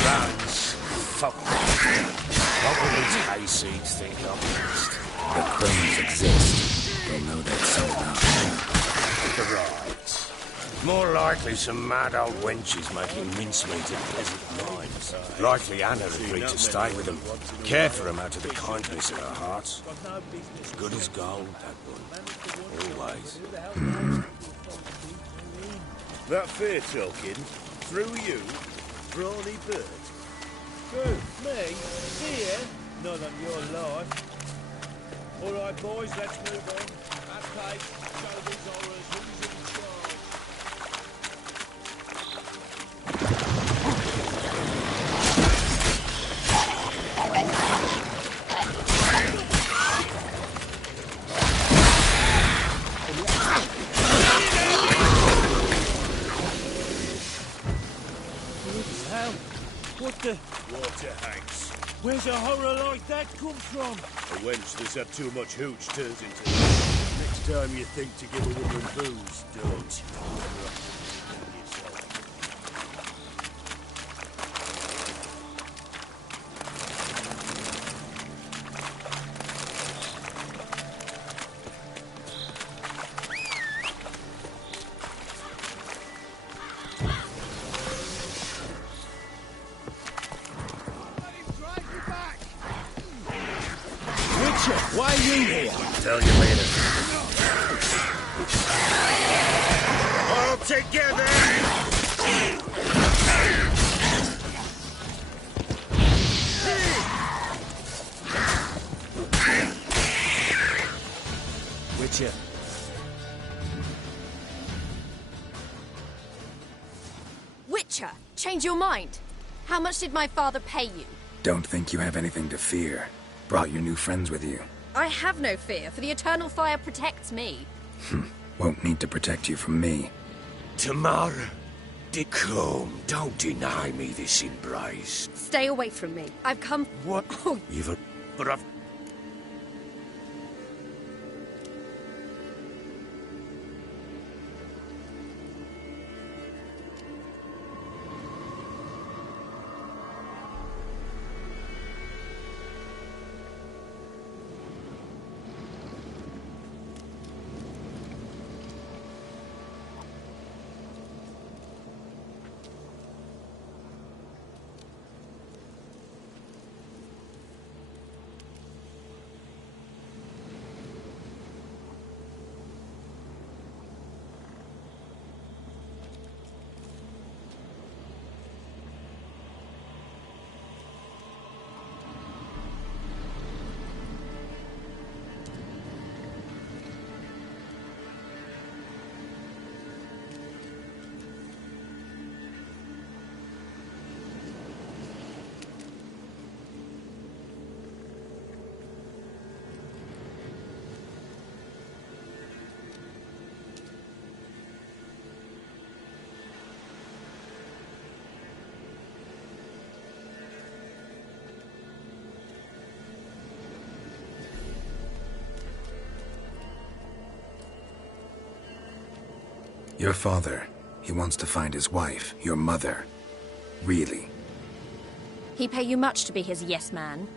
Rats. Fuck. What will these hayseeds think of next? The crones exist. They'll know that somehow. Right. More likely some mad old wenches making mincemeat of pleasant minds. Likely Anna agreed to stay with them, care for them out of the kindness of her heart. As good as gold, that one. Always. That fair talking, through you, brawny bird. Who, me? Fear? Not on your life. All right, boys, let's move on. Okay, show these horrors who's in charge. Hell, what the... Water hanks. Where's a horror like that come from? A wench that's had too much hooch turns into... Next time you think to give a woman booze, don't. Why are you here? Tell you later. All together! Witcher. Witcher, change your mind. How much did my father pay you? Don't think you have anything to fear. Brought your new friends with you. I have no fear, for the eternal fire protects me. Won't need to protect you from me. Tamara, come, don't deny me this embrace. Stay away from me. I've come... What? Oh, You've... But I've... Your father, he wants to find his wife, your mother. Really. he pay you much to be his yes-man?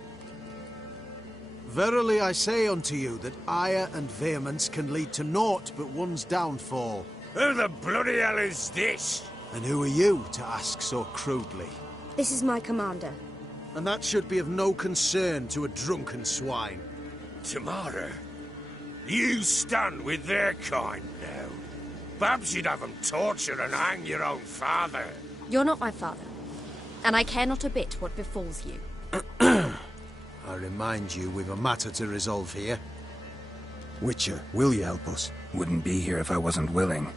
Verily I say unto you that ire and vehemence can lead to naught but one's downfall. Who the bloody hell is this? And who are you to ask so crudely? This is my commander. And that should be of no concern to a drunken swine. Tamara, you stand with their kind now. Perhaps you'd have them torture and hang your own father. You're not my father, and I care not a bit what befalls you. I remind you, we've a matter to resolve here. Witcher, will you help us? Wouldn't be here if I wasn't willing.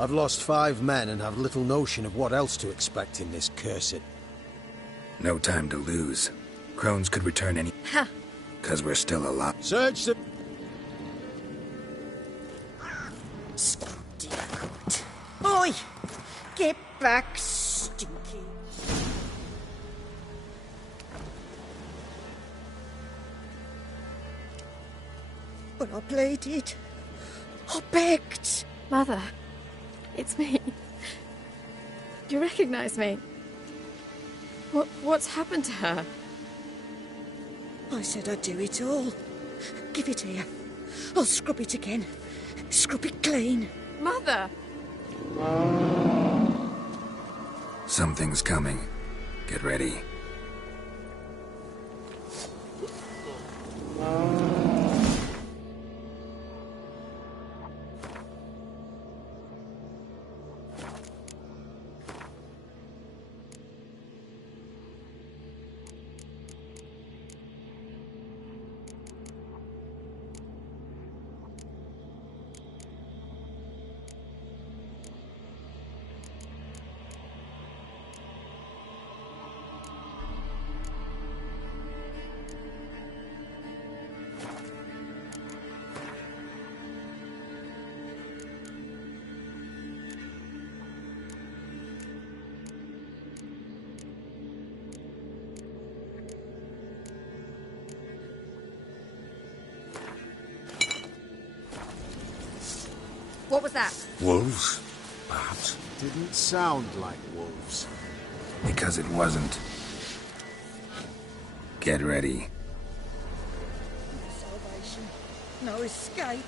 I've lost 5 men and have little notion of what else to expect in this cursed. No time to lose. Crones could return any... Ha! 'Cause we're still alive. Search the... Oi! Get back, Stinky. But I pleaded. I begged. Mother, it's me. You recognize me? What's happened to her? I said I'd do it all. Give it here. I'll scrub it again. Scrub it clean. Mother! Something's coming. Get ready. What was that? Wolves, perhaps? Didn't sound like wolves. Because it wasn't. Get ready. Salvation. No escape.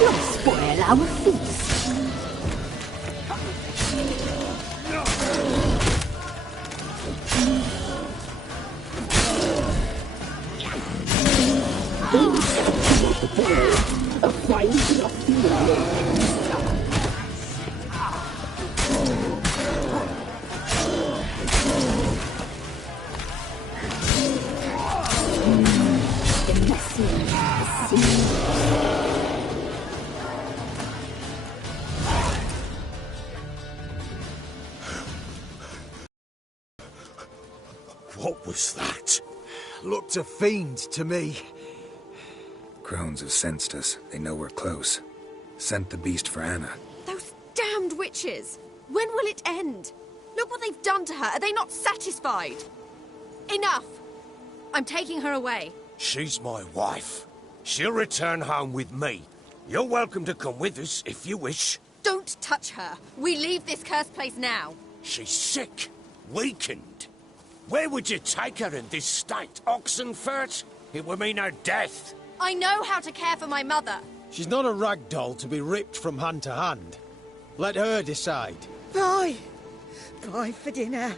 You'll spoil our feast. What was that? Looked a fiend to me. Crones have sensed us. They know we're close. Sent the beast for Anna. Those damned witches! When will it end? Look what they've done to her. Are they not satisfied? Enough! I'm taking her away. She's my wife. She'll return home with me. You're welcome to come with us if you wish. Don't touch her. We leave this cursed place now. She's sick, weakened. Where would you take her in this state? Oxenfurt? It would mean her death. I know how to care for my mother. She's not a rag doll to be ripped from hand to hand. Let her decide. Bye. Bye for dinner.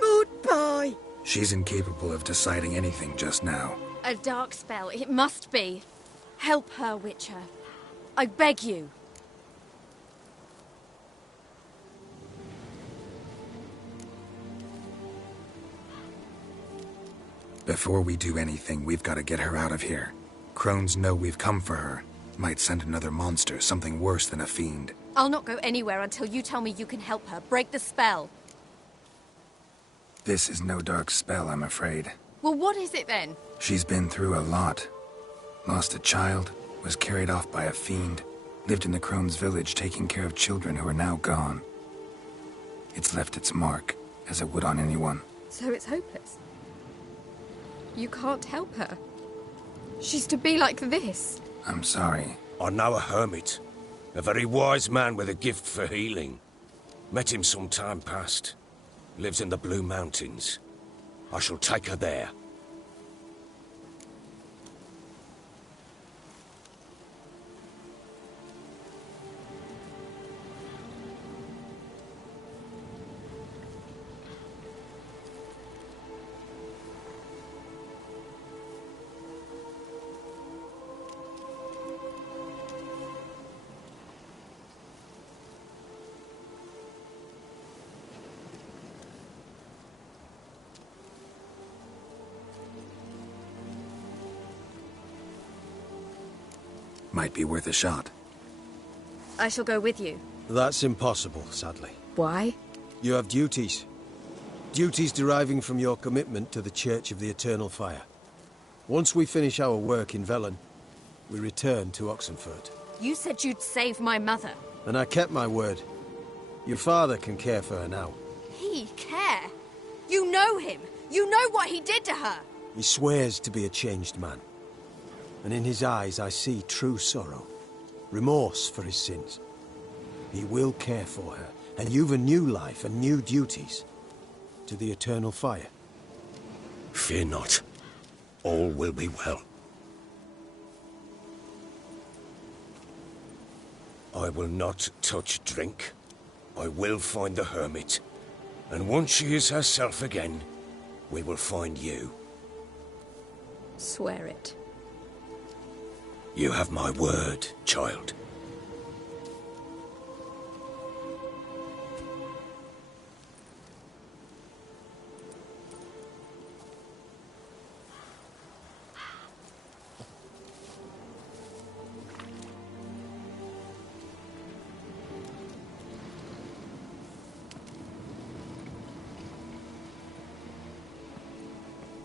Mood bye. She's incapable of deciding anything just now. A dark spell. It must be. Help her, Witcher. I beg you. Before we do anything, we've got to get her out of here. Crones know we've come for her. Might send another monster, something worse than a fiend. I'll not go anywhere until you tell me you can help her. Break the spell. This is no dark spell, I'm afraid. Well, what is it then? She's been through a lot. Lost a child, was carried off by a fiend, lived in the Crones village taking care of children who are now gone. It's left its mark, as it would on anyone. So it's hopeless. You can't help her. She's to be like this. I'm sorry. I know a hermit. A very wise man with a gift for healing. Met him some time past. Lives in the Blue Mountains. I shall take her there. Might be worth a shot. I shall go with you. That's impossible, sadly. Why? You have duties. Duties deriving from your commitment to the Church of the Eternal Fire. Once we finish our work in Velen, we return to Oxenfurt. You said you'd save my mother. And I kept my word. Your father can care for her now. He care? You know him. You know what he did to her. He swears to be a changed man. And in his eyes I see true sorrow. Remorse for his sins. He will care for her. And you've a new life and new duties. To the Eternal Fire. Fear not. All will be well. I will not touch drink. I will find the hermit. And once she is herself again, we will find you. Swear it. You have my word, child.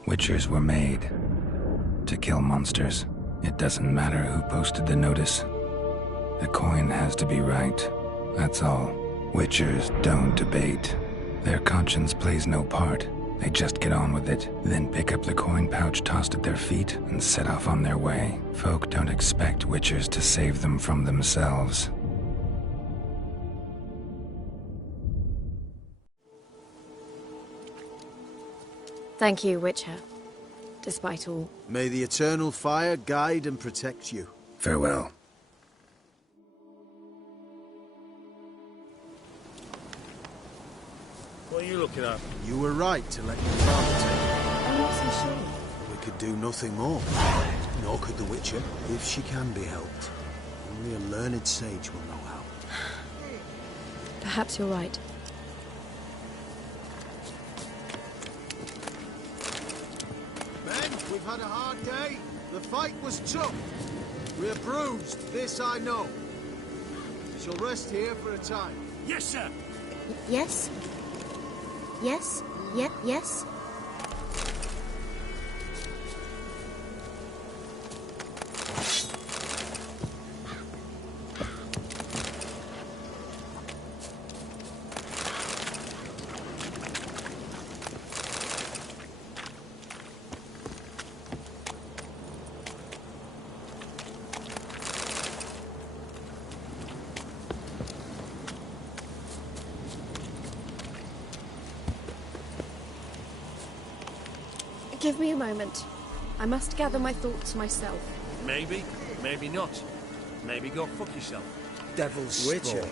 Witchers were made to kill monsters. It doesn't matter who posted the notice. The coin has to be right. That's all. Witchers don't debate. Their conscience plays no part. They just get on with it, then pick up the coin pouch tossed at their feet and set off on their way. Folk don't expect witchers to save them from themselves. Thank you, Witcher. Despite all. May the Eternal Fire guide and protect you. Farewell. What are you looking at? You were right to let your father take it. I'm not so sure. We could do nothing more. Nor could the Witcher, if she can be helped. Only a learned sage will know how. Perhaps you're right. Men, we've had a hard day. The fight was tough. We're bruised, this I know. We shall rest here for a time. Yes, sir. Yes? Yes? Yes? Give me a moment. I must gather my thoughts myself. Maybe, maybe not. Maybe go fuck yourself. Devil's Witcher.